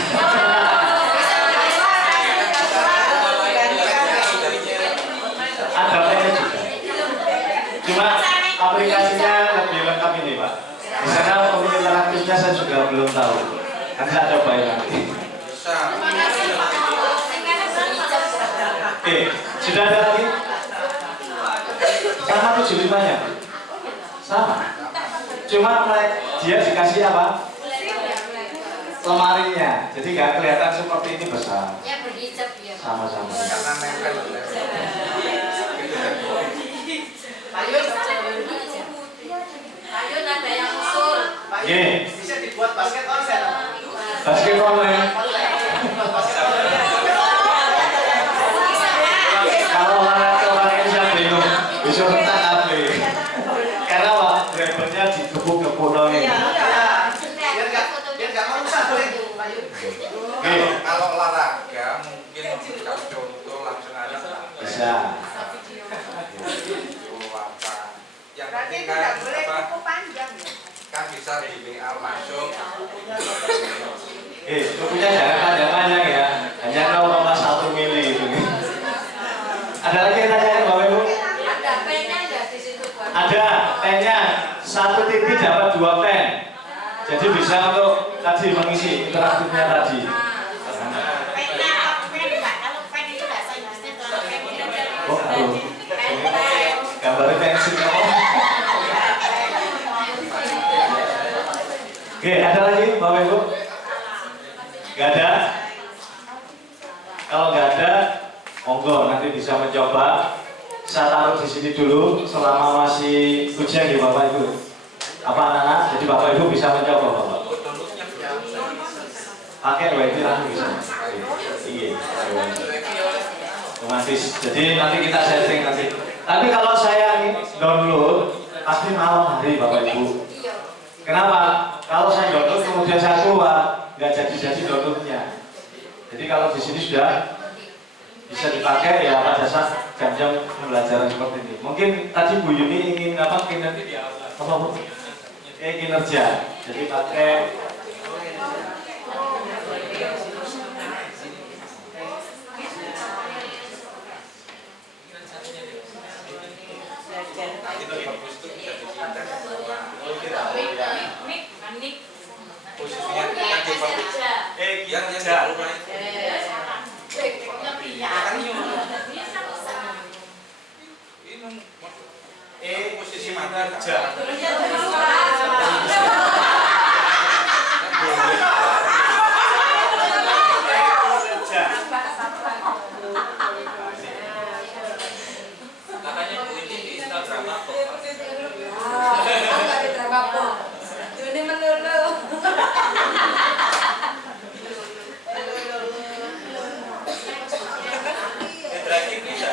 Ada pennya juga. Cuma aplikasinya lebih lengkap ini Pak. Di sana pemilih interaktifnya saya juga belum tahu. Nanti ada baik nanti. Sudah ada lagi? Sama 75-nya? Sama. Cuma dia dikasih apa? Lemarinya. Jadi nggak kelihatan seperti ini besar. Ya berhijab ya. Sama-sama. Ayun ada yang usul. Bisa dibuat basket online. Basket online. Kalau orang Indonesia bingung, bisa rentak HP. Karena apa? Drivernya dikepuk-kepuk dong ini. Biar nggak merusak boleh. Kalau olahraga mungkin memberikan contoh langsung aja. Bisa. Yang Berarti penting tidak kan boleh apa? cukup panjang ya? Kan bisa di WA masuk. Bukunya jangan panjang-panjang ya. Hanya 0,1 mili itu. Ada lagi yang tanyain Bapak Ibu? Ada pennya ada di situ Pak. Ada pennya. 1 TV dapat 2 pen. Jadi bisa untuk tadi mengisi interaktifnya tadi. Pennya apa pen enggak? Kalau pen itu bahasa Inggrisnya kalau pen itu Oh, halo. Pen. Gambarnya pensil kamu. Oke, ada lagi Bapak Ibu? Gak ada? Kalau nggak ada, monggo nanti bisa mencoba. Saya taruh di sini dulu selama masih ujian ya Bapak Ibu. Apa anak-anak? Jadi Bapak Ibu bisa mencoba Bapak. Pakai WiFi langsung bisa. Iya. Otomatis. Jadi nanti kita setting nanti. Tapi kalau saya download pasti malam hari Bapak Ibu. Kenapa? Kalau saya download kemudian saya keluar, nggak jadi downloadnya. Jadi kalau di sini sudah bisa dipakai ya pada saat jam-jam pembelajaran seperti ini. Mungkin tadi Bu Yuni ingin apa? Kinerja. Apa Bu? Kinerja. Jadi pakai Khususnya nanti yang posisi mata katanya Bu ini di Instagram apa? Enggak di drama ini melulu. Terakhir bisa.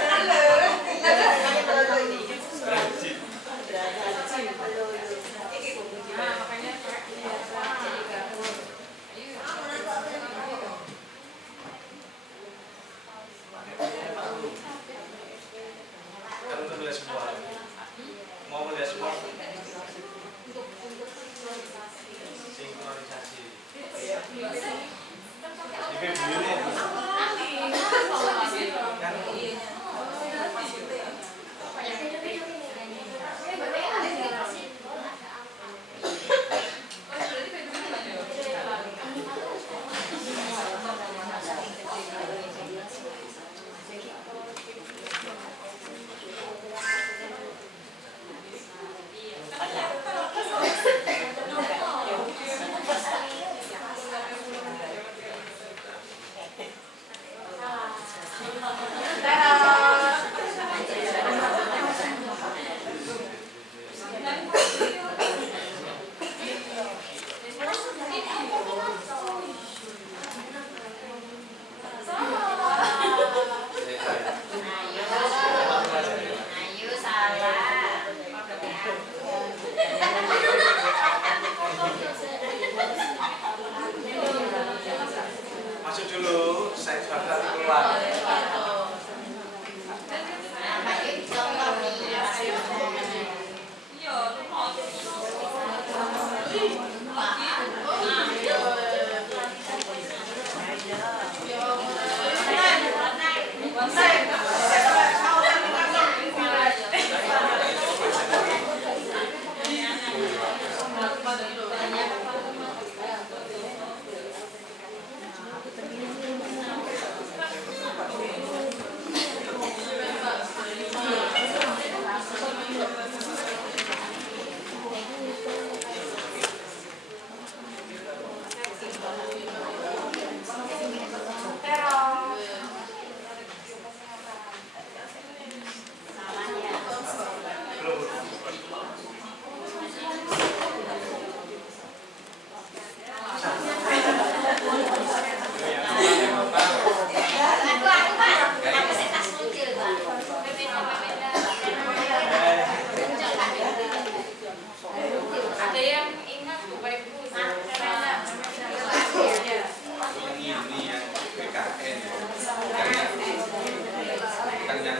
dengan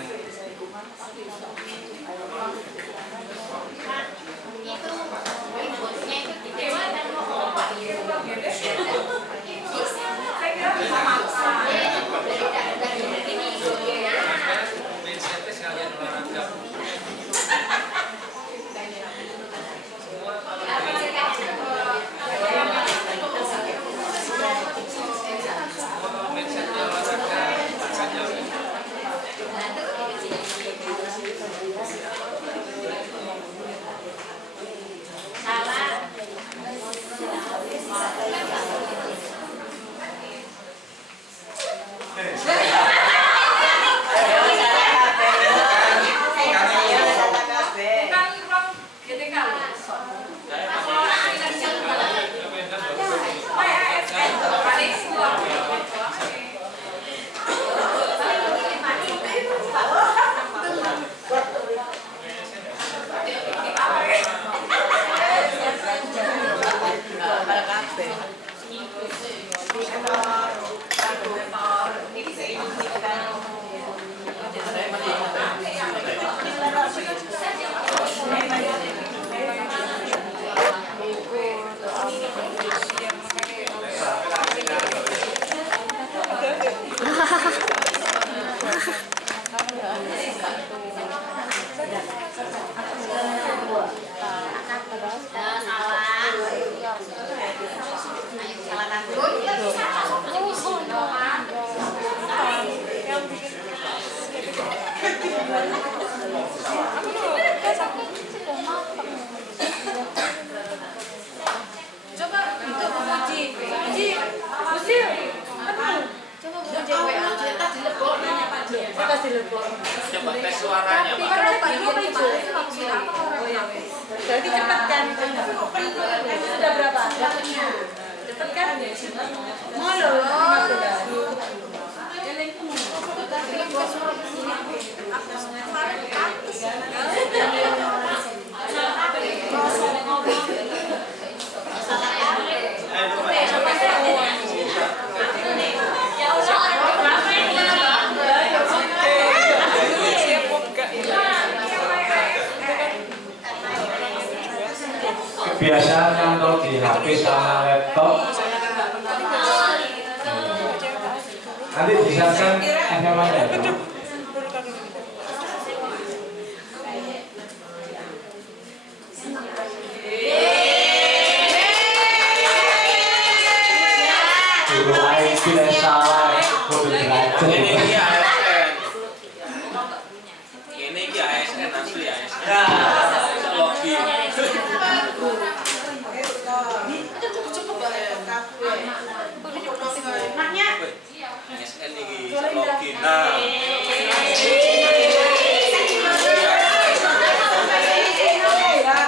Itu inputnya itu di dewan dan mau apa? mindsetnya sekalian olahraga. Mindsetnya olahraga, makanya Salah. coba tes suaranya, Pak. Berarti cepat kan? Sudah berapa? Cepat kan? Mau loh. Kebiasaan nyantol di HP sama laptop. Nanti disampaikan SMA-nya. Guru lain tidak salah, kudu belajar. Ini ki ASN. Ini ki ASN asli ASN. Bisa login. ASN ini bisa login. Nah.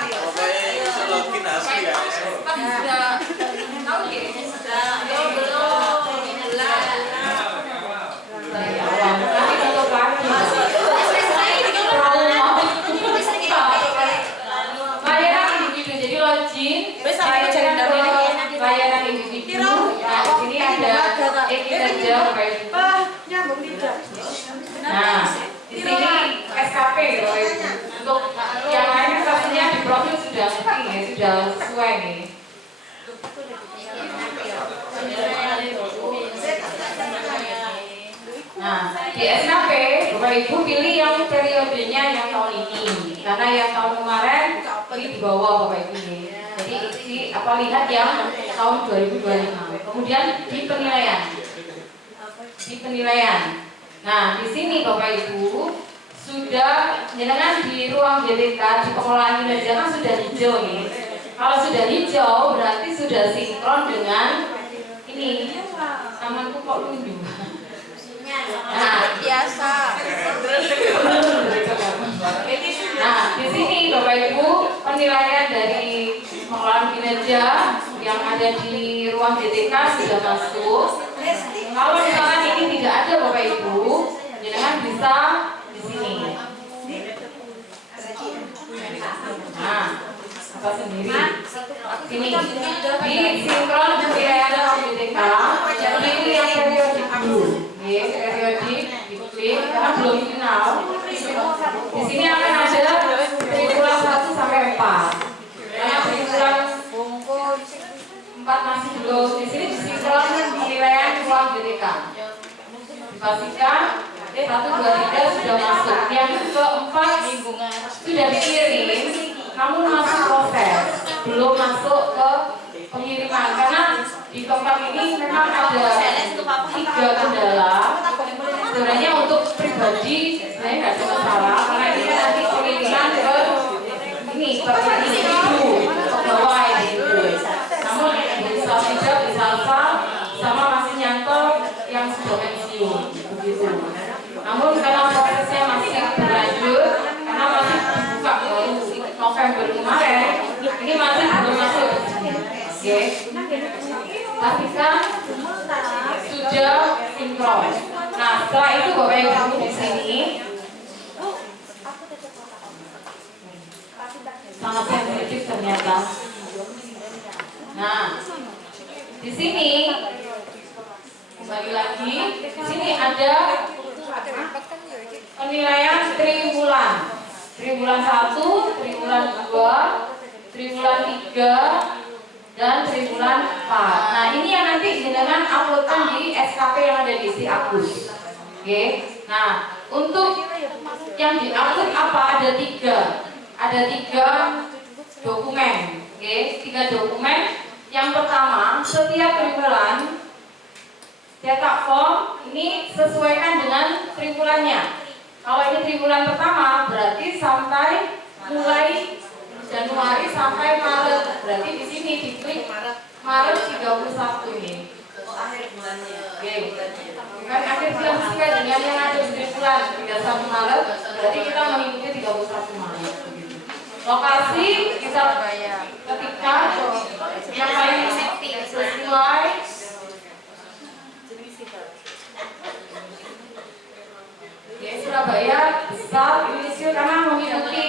Pokoknya bisa login asli ASN. Bayaran individu. Nah, di sini ada kinerja Bapak Ibu. Nah, di sini SKP Bapak Ibu. Untuk yang lain pastinya di profil sudah ngerti ya, sudah sesuai nih. Nah, di SKP Bapak Ibu pilih yang periodenya yang tahun ini, karena yang tahun kemarin ini di bawah Bapak Ibu ini. Jadi lihat yang tahun 2025. Kemudian di penilaian. Nah, di sini Bapak Ibu sudah jenengan di ruang GTK di pengelolaan kinerja kan sudah hijau nih. Kalau sudah hijau berarti sudah sinkron dengan ini. Tamanku kok lundu. Nah, biasa. Nah, di sini Bapak Ibu penilaian dari pengelolaan kinerja yang ada di ruang GTK sudah masuk. Kalau misalkan ini tidak ada Bapak Ibu, jangan bisa di sini. Nah, apa sendiri? Sini. Di sinkron penilaian ruang GTK. Jadi ini yang periodik dulu. Periodik diklik. karena belum final. Di sini akan ada triwulan 1 sampai 4. Karena triwulan 4 masih belum. Di sini disinkron penilaian ruang GTK. Dipastikan 1, 2, 3 sudah masuk. Yang keempat sudah dikirim, namun masih proses, belum masuk ke pengiriman. Karena di tempat ini memang ada 3 kendala. Sebenarnya untuk pribadi sebenarnya nggak ada masalah, karena ini nanti pengiriman ke ini ke individu, ke bawah individu. Namun bisa tidak bisa sama masih nyantol yang sudah pensiun begitu. Namun karena prosesnya masih berlanjut, karena masih dibuka baru November kemarin, ini masih belum masuk. Oke, pastikan sudah sinkron. Nah, setelah itu Bapak Ibu di sini sangat sensitif ternyata. Nah, di sini kembali lagi, di sini ada penilaian triwulan. Triwulan 1, triwulan 2, triwulan 3, dan triwulan 4. Nah, ini yang nanti jenengan uploadkan di SKP yang ada di si Agus. Oke. Nah, untuk yang diupload apa? Ada 3. Ada 3 dokumen. Oke, 3 dokumen. Yang pertama, setiap triwulan cetak form ini sesuaikan dengan triwulannya. Kalau ini triwulan pertama, berarti sampai mulai Januari sampai Maret. Berarti di sini diklik Maret 31 ini. Akhir bulannya. Oke. Kan akhir bulan sesuai dengan yang ada di triwulan 31 Maret. Berarti kita mengikuti 31 Maret. Lokasi kita ketika yang paling sesuai. Oke, Surabaya besar Indonesia karena mengikuti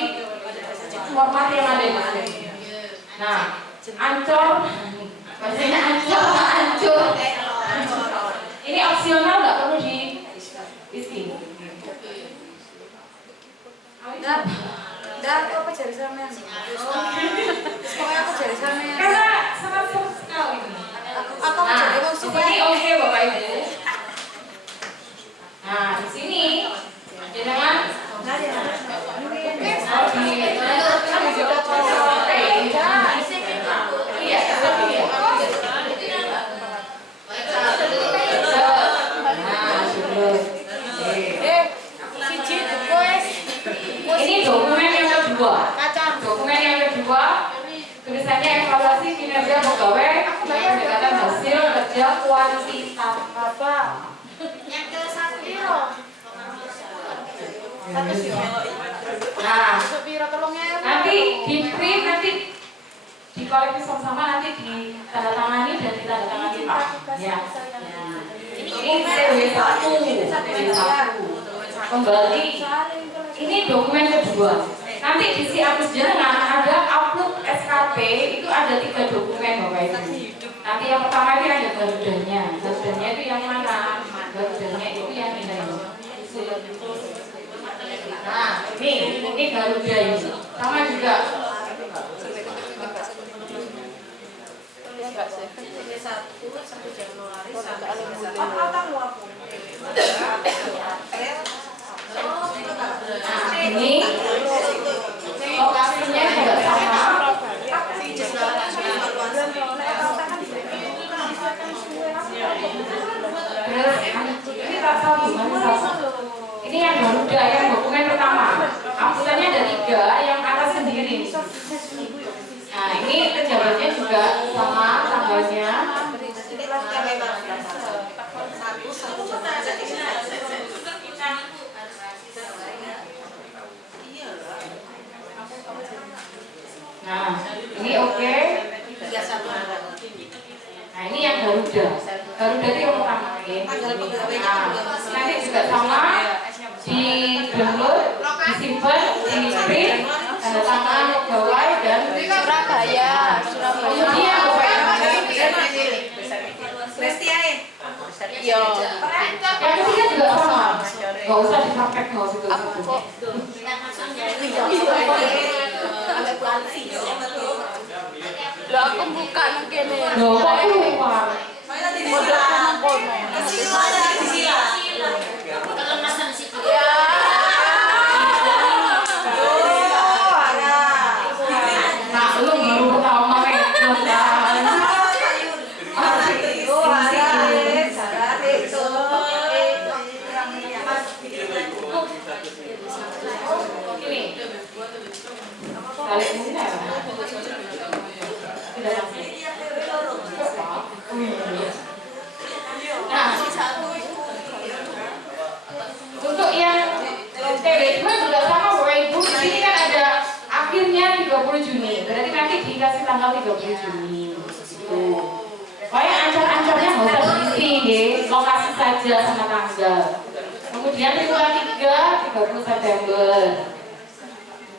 format yang ada di sini. Nah, Ancol, bahasanya Ancol. Ini opsional, nggak perlu diisi. Dan apa jadi sampean? Pokoknya aku jadi sampean. Karena sangat seru sekali. Aku jadi wong Di sini oke Bapak Ibu. Nah, di sini jenengan ini dokumen yang kedua. Dokumen yang kedua tulisannya evaluasi kinerja pegawai pendekatan hasil kerja kuantitatif. yang ke satu biro. Nah, Biro tolongnya. nanti di print, nanti dikoleksi sama-sama, nanti ditandatangani dan ditandatangani Pak. Ya. Ini TW1, kembali. Ini dokumen kedua. Nanti di si Agus Jenengan ada upload SKP, itu ada 3 dokumen Bapak Ibu. Nanti yang pertama itu ada Garudanya. Garudanya itu yang mana? Garudanya itu yang ini. Nah, ini Garuda ini. Sama juga. Nah, ini lokasinya juga sama. Terus ini rasa gimana? Ini yang Garuda, yang dokumen pertama. Angkutannya ada 3, yang atas sendiri. Nah, ini pejabatnya juga sama tanggalnya. Nah, ini oke. Nah, ini yang Garuda. Garuda itu yang pertama. Nah, nanti juga sama di download, disimpan, di print, tanda tangan pegawai dan Surabaya. Kemudian Iya. Yang ketiga juga sama. Nggak usah dipraktek, nggak usah itu. Loh, aku buka nang kene. Loh, kok aku lupa? Modal nang kono. Ya. Nah, lu baru pertama rekod kan? Ini. Balik ini ya? Tidak langsung. Nah, untuk yang TB2 juga sama Bapak Ibu, di sini kan ada akhirnya 30 Juni. Berarti nanti dikasih tanggal 30 Juni. Tuh. Pokoknya ancar-ancarnya nggak usah diisi, ya. Lokasi saja sama tanggal. Kemudian triwulan 3, 30 September.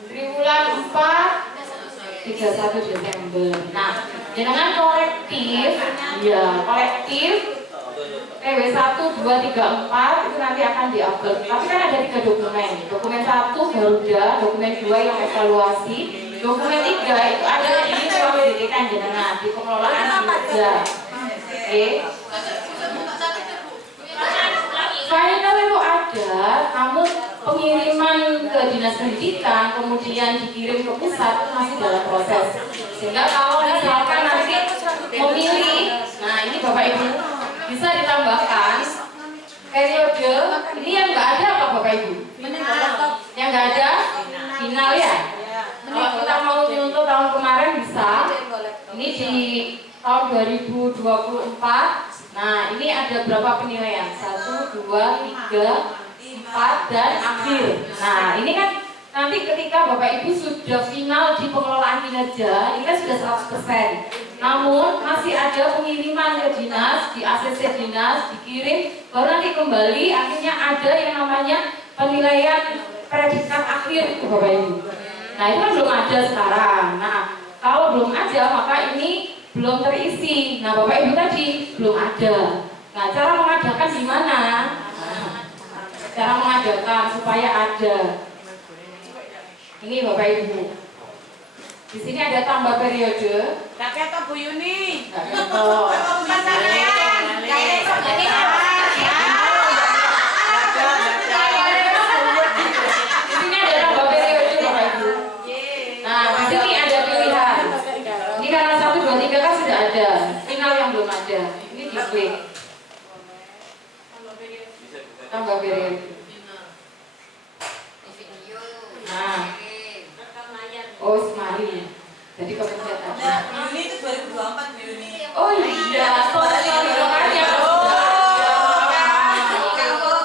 Triwulan 4, 31 Desember. Nah, dengan kolektif, ya kolektif TW 1, 2, 3, 4 itu nanti akan diupload. Tapi kan ada 3 dokumen. Dokumen 1 Garuda, dokumen 2 yang evaluasi, dokumen 3 itu ada di ruang pendidikan jenengan di pengelolaan kinerja. Oke. Final itu ada, namun pengiriman ke dinas pendidikan kemudian dikirim ke pusat masih dalam proses. Sehingga kalau misalkan nanti memilih, nah ini Bapak Ibu bisa ditambahkan periode ini yang nggak ada apa Bapak Ibu? Yang nggak ada final ya. Kalau kita mau nyuntuk tahun kemarin bisa. Ini di tahun 2024. Nah, ini ada berapa penilaian? 1, 2, 3, 4, dan akhir. Nah, ini kan nanti ketika Bapak Ibu sudah final di pengelolaan kinerja, ini kan sudah 100%. Namun, masih ada pengiriman ke dinas, di ACC dinas, dikirim, baru nanti kembali, akhirnya ada yang namanya penilaian predikat akhir itu Bapak Ibu. Nah, itu kan belum ada sekarang. Nah, kalau belum ada, maka ini belum terisi. Nah, Bapak Ibu tadi belum ada. Nah, cara mengadakan di mana? Cara mengadakan supaya ada. Ini Bapak Ibu. Di sini ada tambah periode. Kakek atau Bu Yuni? Kakek. Di sini ada tambah periode Bapak Ibu. Nah, di sini ada pilihan. Ini karena 1, 2, 3 kan sudah ada. Final yang belum ada. Ini di klik. Tambah periode. Nah. Oh, mari. Jadi kepencet aja. Yuni itu 2024 Bu Yuni. Oh iya, sorry makanya.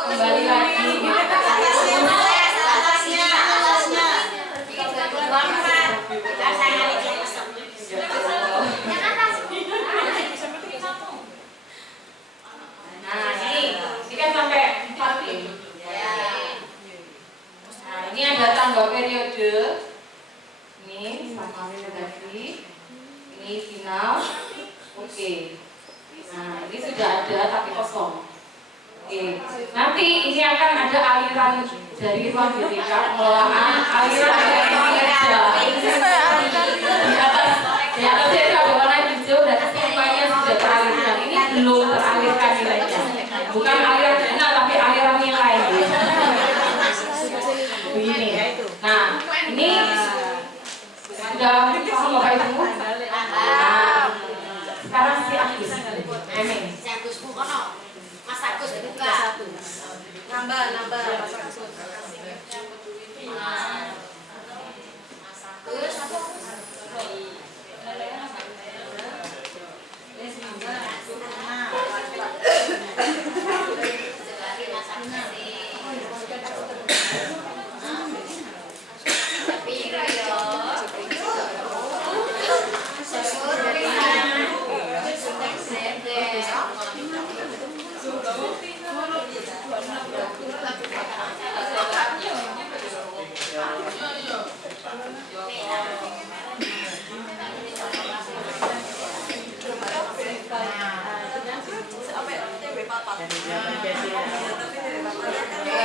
Kembali lagi. Nah, ini kan sampai 4 ini. Nah, ini ada tambah periode. Ini sama tadi. Ini final. Oke. Nah, ini sudah ada tapi kosong. Oke. Nanti ini akan ada aliran dari ruang BPK pengelolaan aliran dari kinerja. Di atas itu ada warna hijau dan semuanya sudah teralirkan. Ini belum teralirkan nilainya. Bukan aliran dana tapi aliran nilai. Begini. Nah, ini sudah paham Bapak Ibu? Nah, sekarang si Agus. Emeng. Si Agus buka. Mas Agus buka. Nambah Mas Agus. Mas Agus.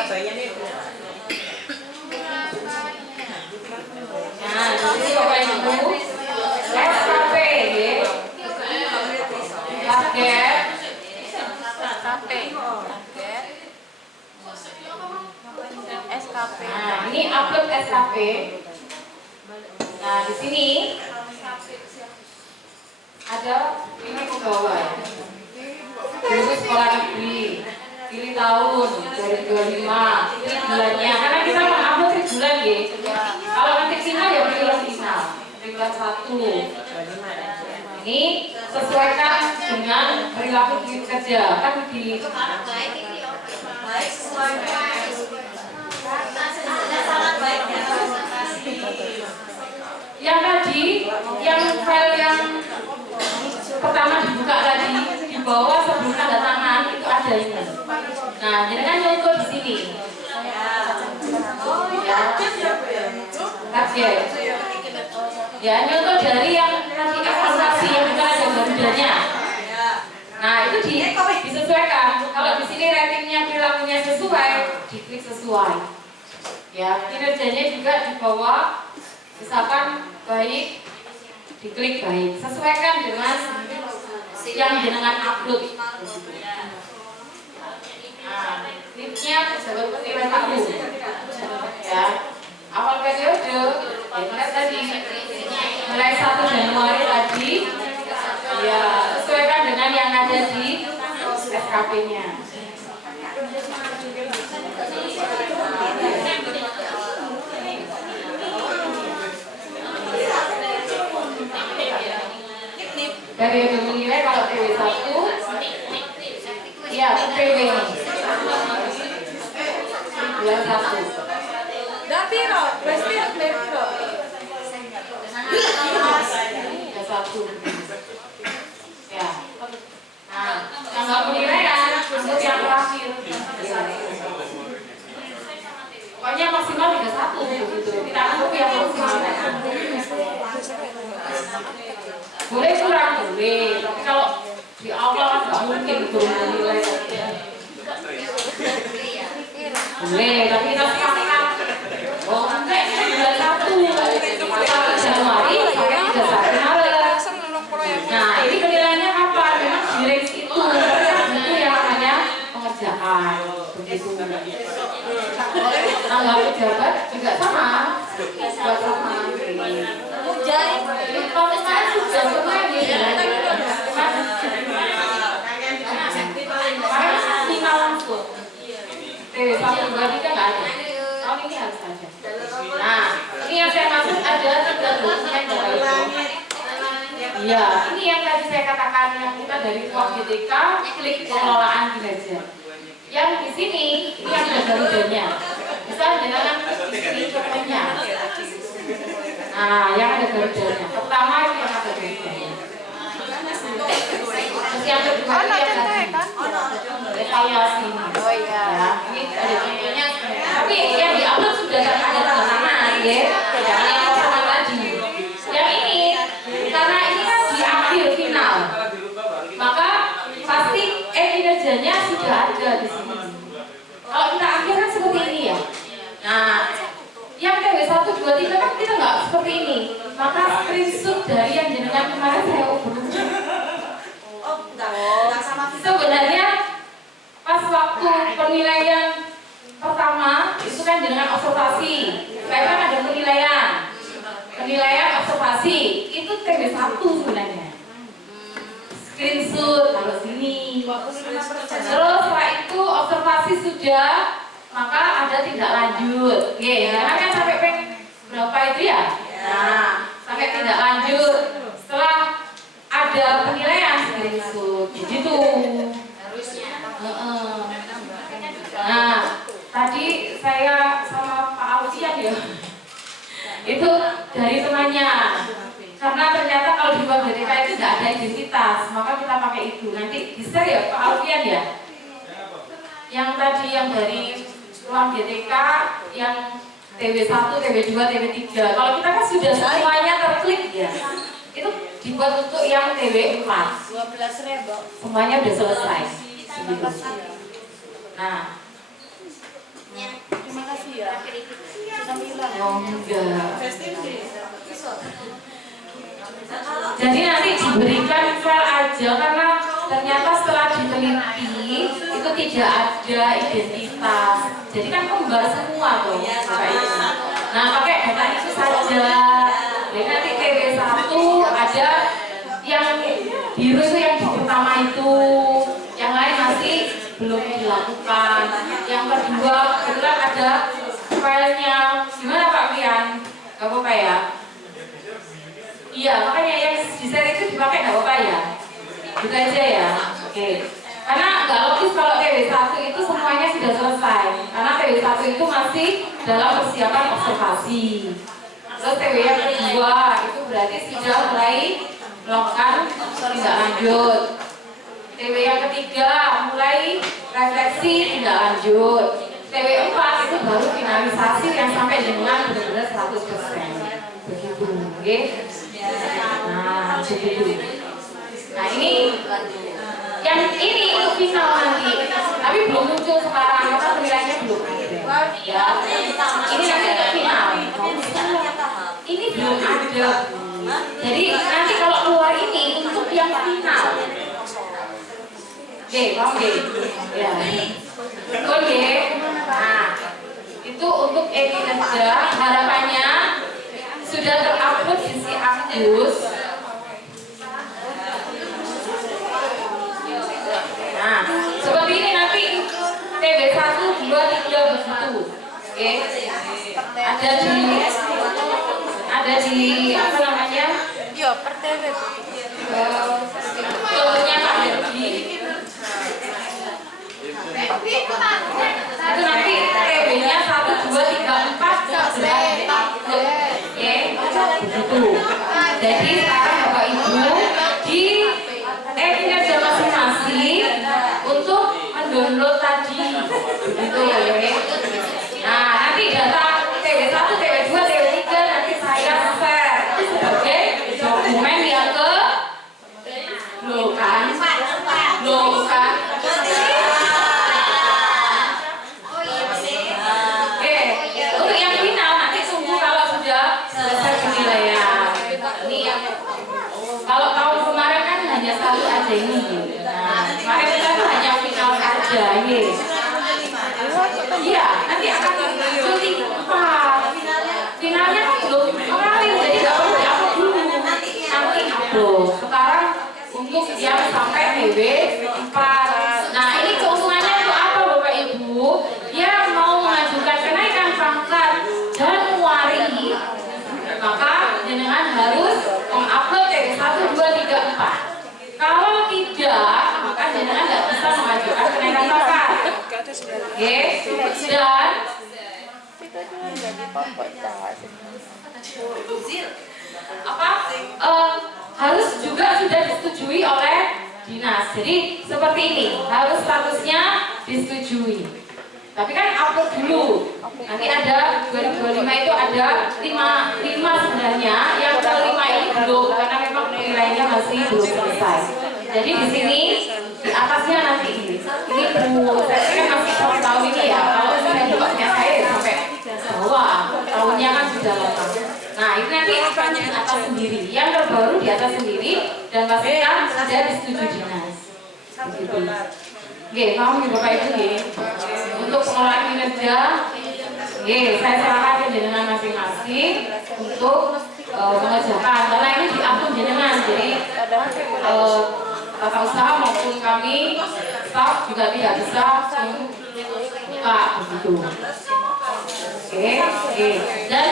Nah, ini Bapak Ibu, SKP, target, SKP. nah ini upload SKP. Nah di sini ada ini ke bawah. Guru sekolah negeri, pilih tahun 2025, pilih bulannya. Karena kita mengupload di bulan ya. Kalau nanti final ya pilih final, bulan 1. Ini sesuaikan dengan perilaku kerja kan di Baik sesuai sangat baik ya. yang tadi, yang file yang pertama dibuka tadi di bawah sebelum tanda tangan itu ada ini. Nah, jadi kan nyontoh di sini. Ya, target. Ya, nyontoh dari yang tadi evaluasi yang bukan ada garudanya. Nah, itu disesuaikan. Kalau di sini ratingnya perilakunya sesuai, diklik sesuai. Ya, kinerjanya juga di bawah. Misalkan baik, diklik baik. Sesuaikan dengan yang jenengan upload. Nah, tipsnya pejabat penilai tahu. Ya, awal periode, ya tadi mulai 1 Januari tadi, ya sesuaikan dengan yang ada di SKP-nya. Periode menilai kalau PW1 ya PW bulan 1 Dan piro? Wes piro? ya 1 ya. Nah, tanggal penilaian untuk yang terakhir pokoknya maksimal 31 gitu. Kita anggap yang maksimal. Boleh kurang boleh, tapi kalau di awal kan nggak mungkin turun nilai. Boleh, tapi kita sekarang oh enggak bulan 1 Januari sampai 31 Maret. Nah ini penilaiannya kapan? Memang di range itu yang namanya pengerjaan begitu. Tanggal pejabat juga sama, buat sama. Jadi Kalau saya sudah pernah di final langsung. PW1, 2, 3 nggak ada. Tahun ini harus ada. Nah, ini yang saya maksud ada 3 dokumen Bapak Ibu. Iya, ini yang tadi saya katakan yang kita dari ruang GTK klik pengelolaan kinerja. Yang di sini ini yang ada garudanya. Bisa jenengan isi dokumennya. Nah, yang ada garudanya. Pertama itu yang ada garudanya. Terus yang kedua itu yang tadi evaluasi. oh iya. Ya, ini ada contohnya. Tapi yang diupload sudah ada tanda tangan, ya. Yang pertama tadi. Yang ini karena ini kan di akhir final, maka pasti kinerjanya sudah ada di sini. Kalau kita akhir kan seperti ini ya. Nah, yang PW1, 2, 3 kan kita nggak seperti ini. Maka screenshot dari yang jenengan kemarin saya ubah. Sebenarnya pas waktu penilaian pertama itu kan jenengan observasi. Saya kan ada penilaian observasi itu TB1 sebenarnya. Screenshot kalau sini. Terus setelah itu observasi sudah, maka ada tindak lanjut. Oke, kan sampai berapa itu ya? Nah, sampai tindak lanjut. Setelah ada penilaian screenshot, gitu. Nah, tadi saya sama Pak Alfian ya, itu dari temannya. Karena ternyata kalau di ruang GTK itu tidak ada identitas, maka kita pakai itu. Nanti di-share ya Pak Alfian ya. Yang tadi yang dari ruang GTK, yang TW1, TW2, TW3. Kalau kita kan sudah semuanya terklik ya. Itu dibuat untuk yang TW4. 12.000. Semuanya sudah selesai. Nah, Oh enggak. Jadi nanti diberikan file aja karena ternyata setelah diteliti itu tidak ada identitas. Jadi kan kembar semua tuh. Nah pakai data itu saja. Jadi nanti TW1 ada yang biru itu yang di pertama itu, yang lain masih belum dilakukan. Yang kedua kebetulan ada filenya. Gimana Pak Pian? Gak apa-apa ya? Iya, makanya yang di share itu dipakai nggak apa-apa ya? Gitu aja ya? Oke. Karena nggak logis kalau TW1 itu semuanya sudah selesai. Karena TW1 itu masih dalam persiapan observasi. Terus TW yang kedua itu berarti sudah mulai melakukan tindak lanjut. TW yang ketiga mulai refleksi tindak lanjut. TW4 itu baru finalisasi yang sampai dengan benar-benar 100%. Begitu, oke? Nah, begitu. Nah ini yang ini untuk final nanti, tapi belum muncul sekarang karena penilaiannya belum ada. Ya, ini nanti untuk final. Ini belum ada. Jadi nanti kalau keluar ini untuk yang final. Oke, paham deh? Ya. Oke. Nah, itu untuk kinerja harapannya sudah terupload di si Agus. Nah, seperti ini nanti TW1, 2, 3 begitu. Oke. Ada di apa namanya? Yo, per TV. Contohnya Pak Herdi. Itu nanti TW-nya 1, 2, 3, 4 begitu. Jadi sekarang Bapak Ibu di kinerja masing-masing untuk mendownload tadi begitu ya. Nah nanti data TW1, TW2, TW3 nanti saya share sebagai dokumen yang ke loh kan. Untuk yang final nanti tunggu kalau sudah selesai penilaian. Ini yang kalau tahun kemarin kan hanya satu aja ini. Nah, kemarin kita tuh hanya final aja ini. Iya, nanti akan syuting 4. Finalnya kan belum kemarin, jadi nggak perlu diupload dulu. Nanti upload. Sekarang untuk yang sampai TW 4. Nah, ini keuntungannya itu apa Bapak Ibu? Yang mau mengajukan kenaikan pangkat Januari, maka jenengan harus mengupload TW1, 2, 3, 4. Kalau tidak, maka jenengan nggak bisa mengajukan kenaikan pangkat. Oke, dan harus juga sudah disetujui oleh dinas. Jadi seperti ini, harus statusnya disetujui. Tapi kan upload dulu. Nanti ada 2025 itu ada 5 sebenarnya. Yang kelima ini belum karena memang penilaiannya masih belum selesai. Jadi di sini di atasnya nanti ini perlu saya kan masih tahun ini ya. Kalau saya bukannya saya sampai bawah tahunnya kan sudah lengkap. Nah ini nanti akan di atas sendiri. Yang terbaru di atas sendiri dan pastikan sudah disetujui dinas. Begitu. Oke, paham ya Bapak Ibu ya? Untuk pengelolaan kinerja, saya serahkan ke jenengan masing-masing untuk mengerjakan. Karena ini diatur jenengan, jadi tata usaha maupun kami staff juga tidak bisa buka begitu. Oke. Dan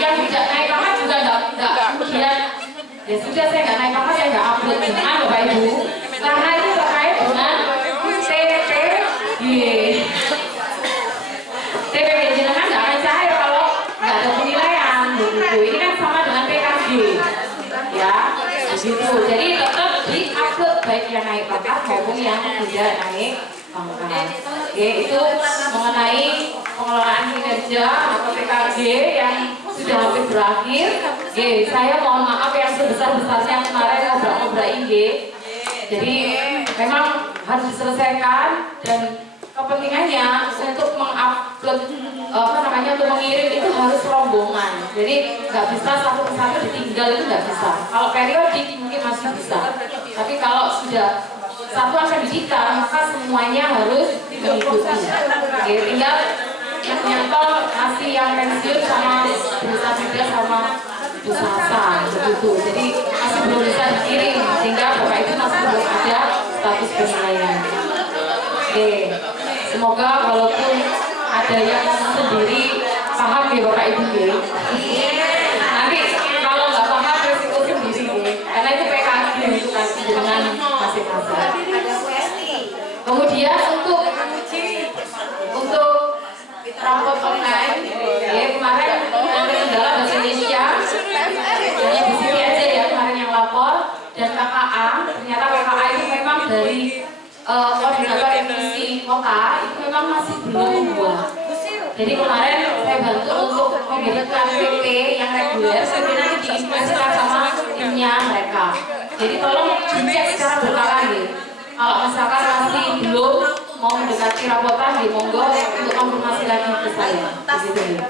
yang tidak naik pangkat juga enggak kemudian ya sudah saya nggak naik pangkat, saya nggak upload dengan Bapak Ibu karena itu terkait dengan TPG jenengan nggak akan cair kalau nggak ada penilaian begitu. Ini kan sama dengan PKG ya begitu. Jadi tetap di-upload baik yang naik pangkat maupun yang tidak naik pangkat. Oke, itu mengenai pengelolaan kinerja atau PKG yang sudah hampir berakhir. Oke, saya mohon maaf yang sebesar-besarnya kemarin ngobrol-ngobrol ini. Jadi memang harus diselesaikan dan kepentingannya untuk mengupload untuk mengirim itu harus rombongan. Jadi nggak bisa satu persatu ditinggal, itu nggak bisa. Kalau periodik mungkin masih bisa. Tapi kalau sudah satuan pendidikan maka semuanya harus mengikuti. Oke, tinggal yang nyantol masih yang pensiun sama berusaha muda sama usaha begitu. Jadi masih belum bisa dikirim sehingga Bapak Ibu masih belum ada status penilaian. Oke, semoga walaupun ada yang sendiri paham ya Bapak Ibu ya. Nanti kalau nggak paham resiko sendiri ya. Karena itu PKG untuk kasih dengan masing-masing. Kemudian untuk rapot online ya kemarin ada kendala bahasa Indonesia hanya di sini aja ya kemarin yang lapor, dan KKA ternyata KKA itu memang dari koordinator FMC kota itu memang masih belum membuat. Jadi kemarin saya bantu untuk memberikan PP yang reguler, tapi nanti diinvestasikan sama timnya mereka. Jadi tolong dicek secara berkala nih. Kalau misalkan masih belum mau mendekati rapotan, di monggo untuk konfirmasi lagi ke saya. Begitu ya.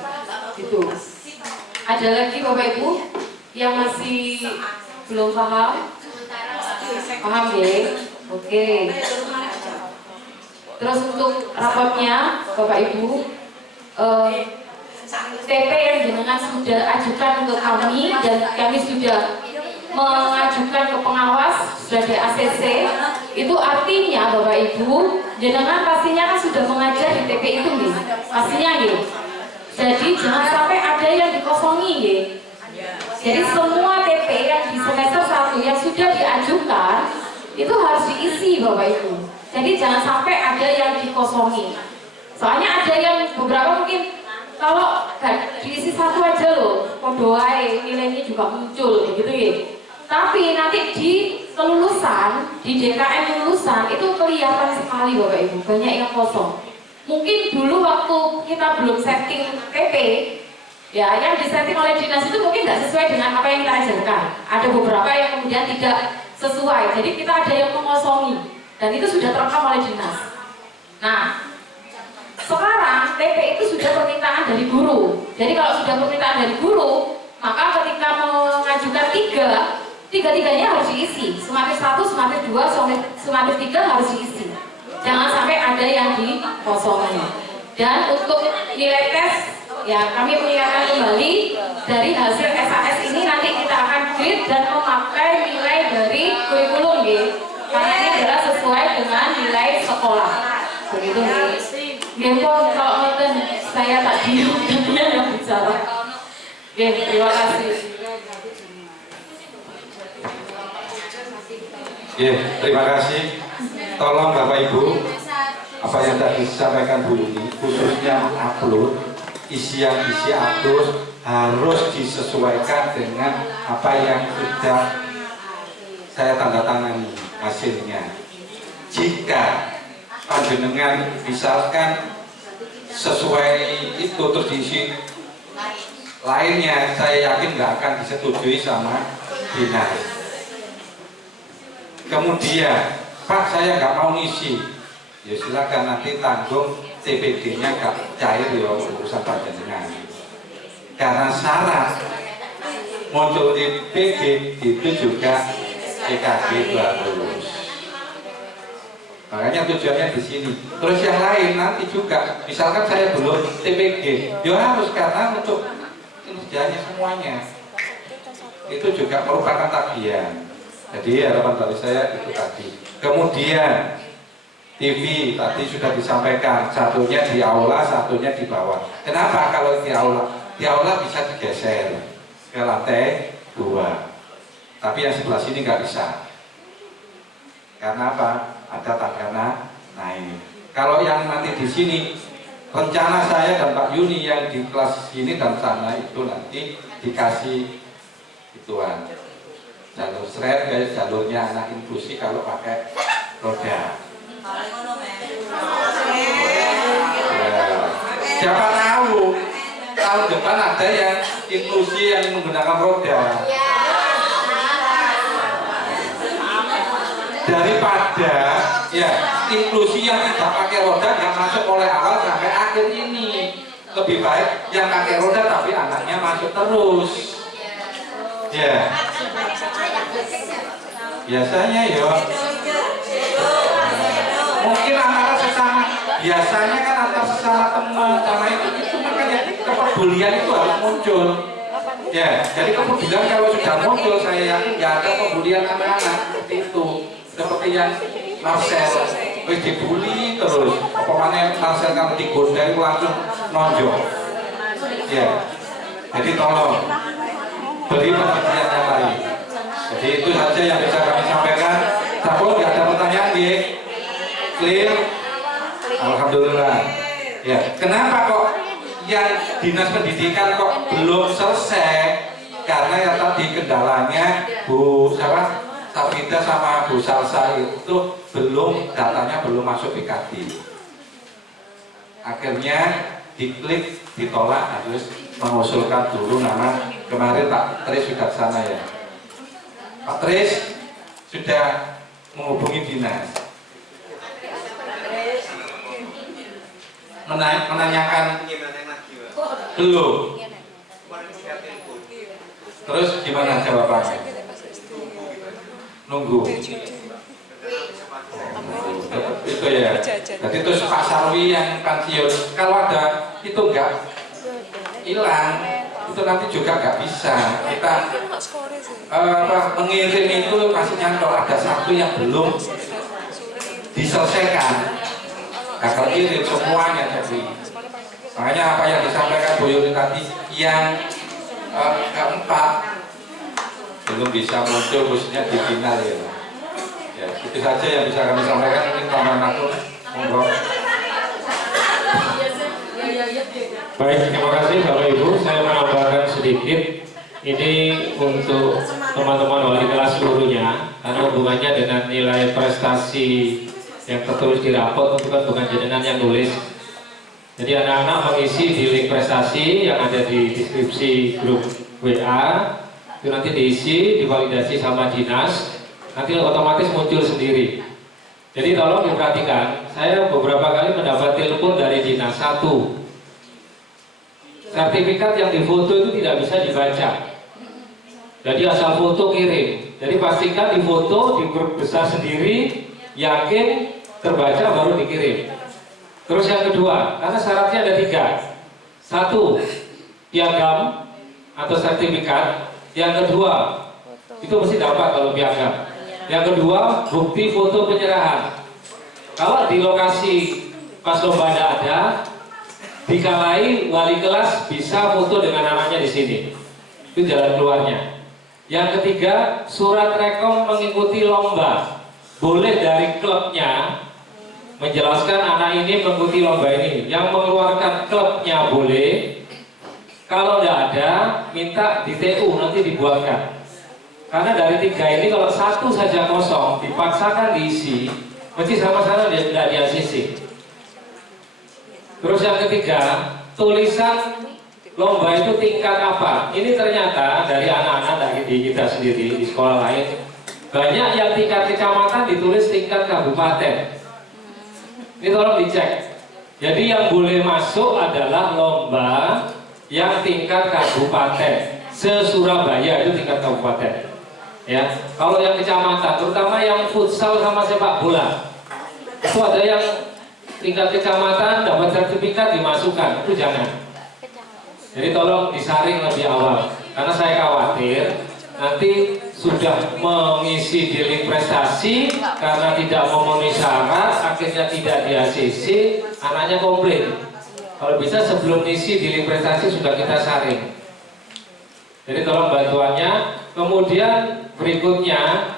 Gitu. Ada lagi Bapak Ibu yang masih belum paham? Paham ya? Oke. Terus untuk rapotnya Bapak Ibu, TP yang jenengan sudah ajukan ke kami dan kami sudah mengajukan ke pengawas sudah di ACC, itu artinya Bapak Ibu jenengan pastinya kan sudah mengajar di TP itu nih, pastinya ya. Jadi jangan sampai ada yang dikosongi ya. Jadi semua TP yang di semester 1 yang sudah diajukan itu harus diisi Bapak Ibu. Jadi jangan sampai ada yang dikosongi. Soalnya ada yang beberapa mungkin kalau diisi satu aja loh, kodoai nilainya juga muncul begitu ya. Tapi nanti di kelulusan, di DKM lulusan itu kelihatan sekali Bapak Ibu, banyak yang kosong. Mungkin dulu waktu kita belum setting PP, ya yang disetting oleh dinas itu mungkin tidak sesuai dengan apa yang kita ajarkan. Ada beberapa yang kemudian tidak sesuai, jadi kita ada yang mengosongi dan itu sudah terekam oleh dinas. Nah, sekarang TP itu sudah permintaan dari guru. Jadi kalau sudah permintaan dari guru, maka ketika mengajukan tiga-tiganya harus diisi. Sematif 1, sematif 2, sematif 3 harus diisi. Jangan sampai ada yang dikosongi. Dan untuk nilai tes, ya kami mengingatkan kembali dari hasil SAS ini nanti kita akan grade dan memakai nilai dari kurikulum ya. Karena ini adalah sesuai dengan nilai sekolah. Begitu nih. Gempon kalau nonton saya tak diam, dia yang bicara. Oke, terima kasih. Ya, terima kasih. Tolong Bapak Ibu, apa yang tadi disampaikan Bu Yuni, khususnya upload, isi upload harus disesuaikan dengan apa yang sudah saya tanda tangani hasilnya. Jika panjenengan misalkan sesuai itu terus diisi lainnya, saya yakin nggak akan disetujui sama dinas. Kemudian Pak saya nggak mau ngisi, ya silakan nanti tanggung TPD-nya nggak cair ya urusan panjenengan. Karena syarat muncul TPD itu juga EKG bagus. Makanya tujuannya di sini. Terus yang lain nanti juga, misalkan saya belum TPG, ya harus karena untuk kerjanya semuanya. Itu juga merupakan tagihan. Jadi harapan dari saya itu tadi. Kemudian TV tadi sudah disampaikan, satunya di aula, satunya di bawah. Kenapa kalau di aula? Di aula bisa digeser ke lantai 2. Tapi yang sebelah sini nggak bisa. Karena apa? Ada tangga naik. Kalau yang nanti di sini, rencana saya dan Pak Yuni yang di kelas sini dan sana itu nanti dikasih ituan jalur seret, kayak jalurnya anak inklusi kalau pakai roda. Ya. Siapa tahu tahun depan ada yang inklusi yang menggunakan roda. daripada ya inklusi yang tidak pakai roda yang masuk mulai awal sampai akhir ini. Lebih baik yang pakai roda tapi anaknya masuk terus. Ya. Biasanya ya mungkin antara sesama, biasanya kan antara sesama teman sama itu makanya kepedulian itu harus muncul. Ya, jadi kepedulian kalau sudah muncul saya yakin nggak ada kepedulian anak-anak seperti itu. Seperti yang Marcel, wis dibully terus. Apa mana Marcel kalau digoda itu langsung nonjok. Ya, jadi tolong beri pengertian yang lain. Jadi itu saja yang bisa kami sampaikan. Sampun nggak ada pertanyaan, ya? Clear? Alhamdulillah. Ya, kenapa kok yang dinas pendidikan kok belum selesai? Karena ya tadi kendalanya Bu Sabida sama Bu Salsa itu belum, datanya belum masuk BKD. Akhirnya diklik, ditolak, harus mengusulkan dulu nama. Kemarin Pak Tris sudah sana ya. Pak Tris sudah menghubungi dinas, menanyakan belum. Terus gimana jawabannya? Nunggu. Itu ya. Jadi terus Pak Sarwi yang pensiun, kalau ada itu enggak hilang, itu nanti juga nggak bisa kita mengirim itu maksudnya kalau ada satu yang belum diselesaikan gagal kirim semuanya. Jadi makanya apa yang disampaikan Bu Yuni tadi yang keempat belum bisa muncul khususnya di final ya. Ya itu saja yang bisa kami sampaikan. Mungkin tambahan aku monggo. Baik, terima kasih Bapak Ibu. Saya menambahkan sedikit. Ini untuk teman-teman wali kelas seluruhnya, karena hubungannya dengan nilai prestasi yang tertulis di rapot, itu kan bukan jenengan yang nulis. Jadi anak-anak mengisi di link prestasi yang ada di deskripsi grup WA, itu nanti diisi, divalidasi sama dinas, nanti otomatis muncul sendiri. Jadi tolong diperhatikan, saya beberapa kali mendapat telepon dari dinas. Satu, sertifikat yang difoto itu tidak bisa dibaca. Jadi asal foto kirim. Jadi pastikan difoto di grup besar sendiri, yakin terbaca baru dikirim. Terus yang kedua, karena syaratnya ada 3. 1, piagam atau sertifikat. Yang kedua, itu mesti dapat kalau piagam. Yang kedua, bukti foto penyerahan. Kalau di lokasi pas lomba ada, dikalai wali kelas bisa foto dengan anaknya di sini. Itu jalan keluarnya. Yang ketiga, surat rekom mengikuti lomba. Boleh dari klubnya menjelaskan anak ini mengikuti lomba ini. Yang mengeluarkan klubnya boleh. Kalau tidak ada, minta di TU nanti dibuatkan. Karena dari 3 ini kalau satu saja kosong, dipaksakan diisi, mesti sama-sama tidak di ACC. Terus yang ketiga, tulisan lomba itu tingkat apa? Ini ternyata dari anak-anak dari kita sendiri di sekolah lain, banyak yang tingkat kecamatan ditulis tingkat kabupaten. Ini tolong dicek. Jadi yang boleh masuk adalah lomba yang tingkat kabupaten. Se-Surabaya itu tingkat kabupaten. Ya, kalau yang kecamatan, terutama yang futsal sama sepak bola, itu ada yang tingkat kecamatan dapat sertifikat dimasukkan, itu jangan. Jadi tolong disaring lebih awal, karena saya khawatir nanti sudah mengisi di link prestasi karena tidak memenuhi syarat, akhirnya tidak di ACC, anaknya komplain. Kalau bisa sebelum isi di link prestasi sudah kita saring. Jadi tolong bantuannya. Kemudian berikutnya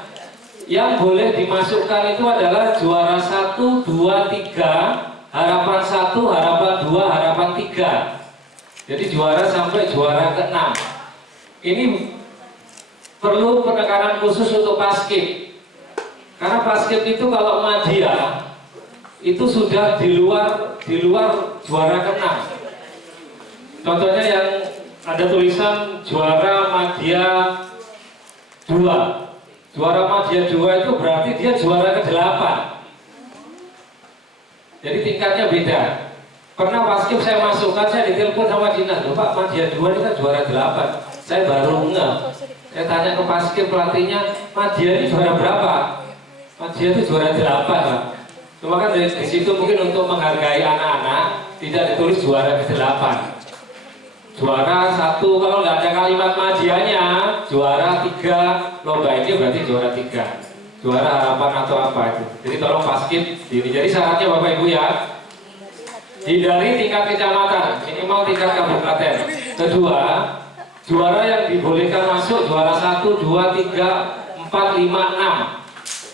yang boleh dimasukkan itu adalah juara 1, 2, 3, harapan 1, harapan 2, harapan 3. Jadi juara sampai juara ke-6. Ini perlu penekanan khusus untuk paskib. Karena paskib itu kalau madya itu sudah di luar juara ke-6. Contohnya yang ada tulisan juara madya 2 Juara Madya 2 itu berarti dia juara ke-8. Jadi tingkatnya beda. Pernah paskib saya masukkan, saya ditelepon sama dinas, loh Pak, Madya 2 ini kan juara 8. Saya baru ngeh. Saya tanya ke paskib pelatihnya, Madya ini juara berapa? Madya itu juara 8 Pak. Cuma kan di situ mungkin untuk menghargai anak-anak tidak ditulis juara ke-8. Juara 1, kalau nggak ada kalimat Madyanya, juara 3, lomba ini berarti juara 3. Juara harapan atau apa itu. Jadi tolong paskib ini. Jadi syaratnya Bapak Ibu ya, hindari tingkat kecamatan, minimal tingkat kabupaten. Kedua, juara yang dibolehkan masuk juara 1, 2, 3, 4, 5, 6.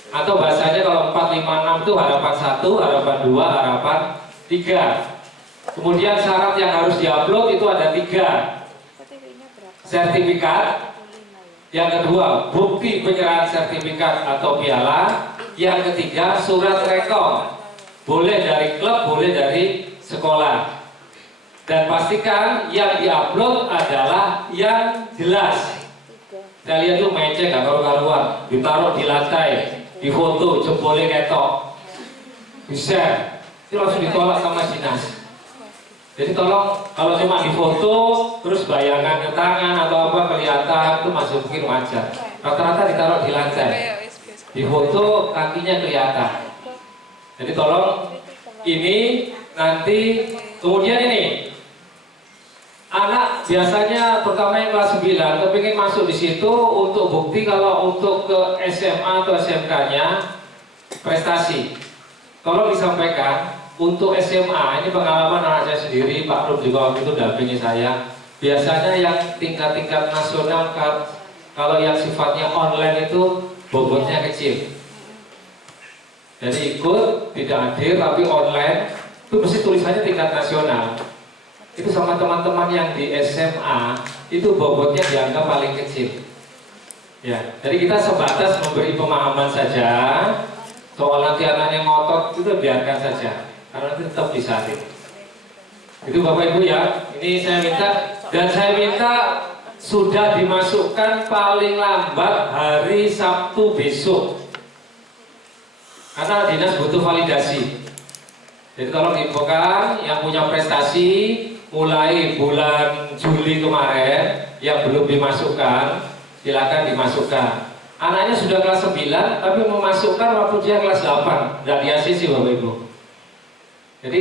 Atau bahasanya kalau 4, 5, 6 itu harapan 1, harapan 2, harapan 3. Kemudian syarat yang harus diupload itu ada 3. Sertifikat. Yang kedua, bukti penyerahan sertifikat atau piala. Yang ketiga, surat rekom. Boleh dari klub, boleh dari sekolah. Dan pastikan yang diupload adalah yang jelas. Saya lihat tuh mecek gak karu-karuan, ditaruh di lantai, di foto, jempolnya ketok, di-share, itu langsung ditolak sama dinas. Jadi tolong kalau cuma di foto, terus bayangan ke tangan atau apa kelihatan itu masih mungkin wajar. Rata-rata ditaruh di lantai, di foto kakinya kelihatan. Jadi tolong ini nanti, kemudian ini anak biasanya pertama yang kelas 9 kepingin masuk di situ untuk bukti kalau untuk ke SMA atau SMK-nya prestasi. Tolong disampaikan untuk SMA, ini pengalaman anak saya sendiri, Pak Rum juga waktu itu dampingi saya. Biasanya yang tingkat-tingkat nasional kalau yang sifatnya online itu bobotnya kecil. Jadi ikut, tidak hadir, tapi online itu mesti tulisannya tingkat nasional. Itu sama teman-teman yang di SMA itu bobotnya dianggap paling kecil. Ya, jadi kita sebatas memberi pemahaman saja. Soal nanti anaknya ngotot itu biarkan saja, karena itu tetap disalin. Itu Bapak Ibu ya. Ini saya minta, dan saya minta sudah dimasukkan paling lambat hari Sabtu besok. Karena dinas butuh validasi. Jadi tolong diinfokan yang punya prestasi mulai bulan Juli kemarin yang belum dimasukkan, silakan dimasukkan. Anaknya sudah kelas 9 tapi memasukkan waktu dia kelas 8, tidak di ACC Bapak Ibu. Jadi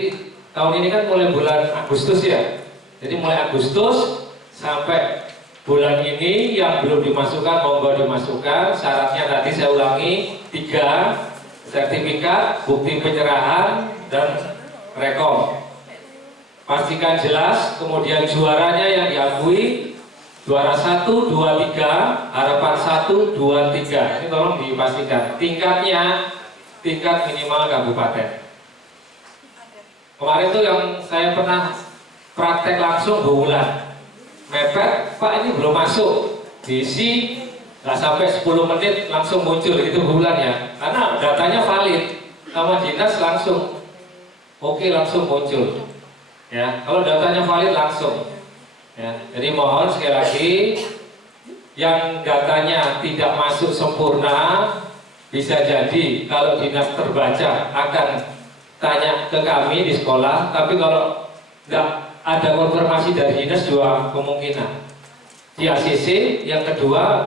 tahun ini kan mulai bulan Agustus ya. Jadi mulai Agustus sampai bulan ini yang belum dimasukkan monggo dimasukkan. Syaratnya tadi saya ulangi 3, sertifikat, bukti penyerahan, dan rekom. Pastikan jelas, kemudian juaranya yang diakui, juara 1, 2, 3, harapan 1, 2, 3. Ini tolong dipastikan. Tingkatnya, tingkat minimal kabupaten. Kemarin tuh yang saya pernah praktek langsung bulan. Mepet, Pak ini belum masuk. Diisi, nggak sampai 10 menit langsung muncul, itu bulan ya. Karena datanya valid, sama dinas langsung. Oke, langsung muncul. Ya, kalau datanya valid langsung. Ya, jadi mohon sekali lagi yang datanya tidak masuk sempurna bisa jadi kalau dinas terbaca akan tanya ke kami di sekolah, tapi kalau nggak ada konfirmasi dari dinas dua kemungkinan. Di ACC yang kedua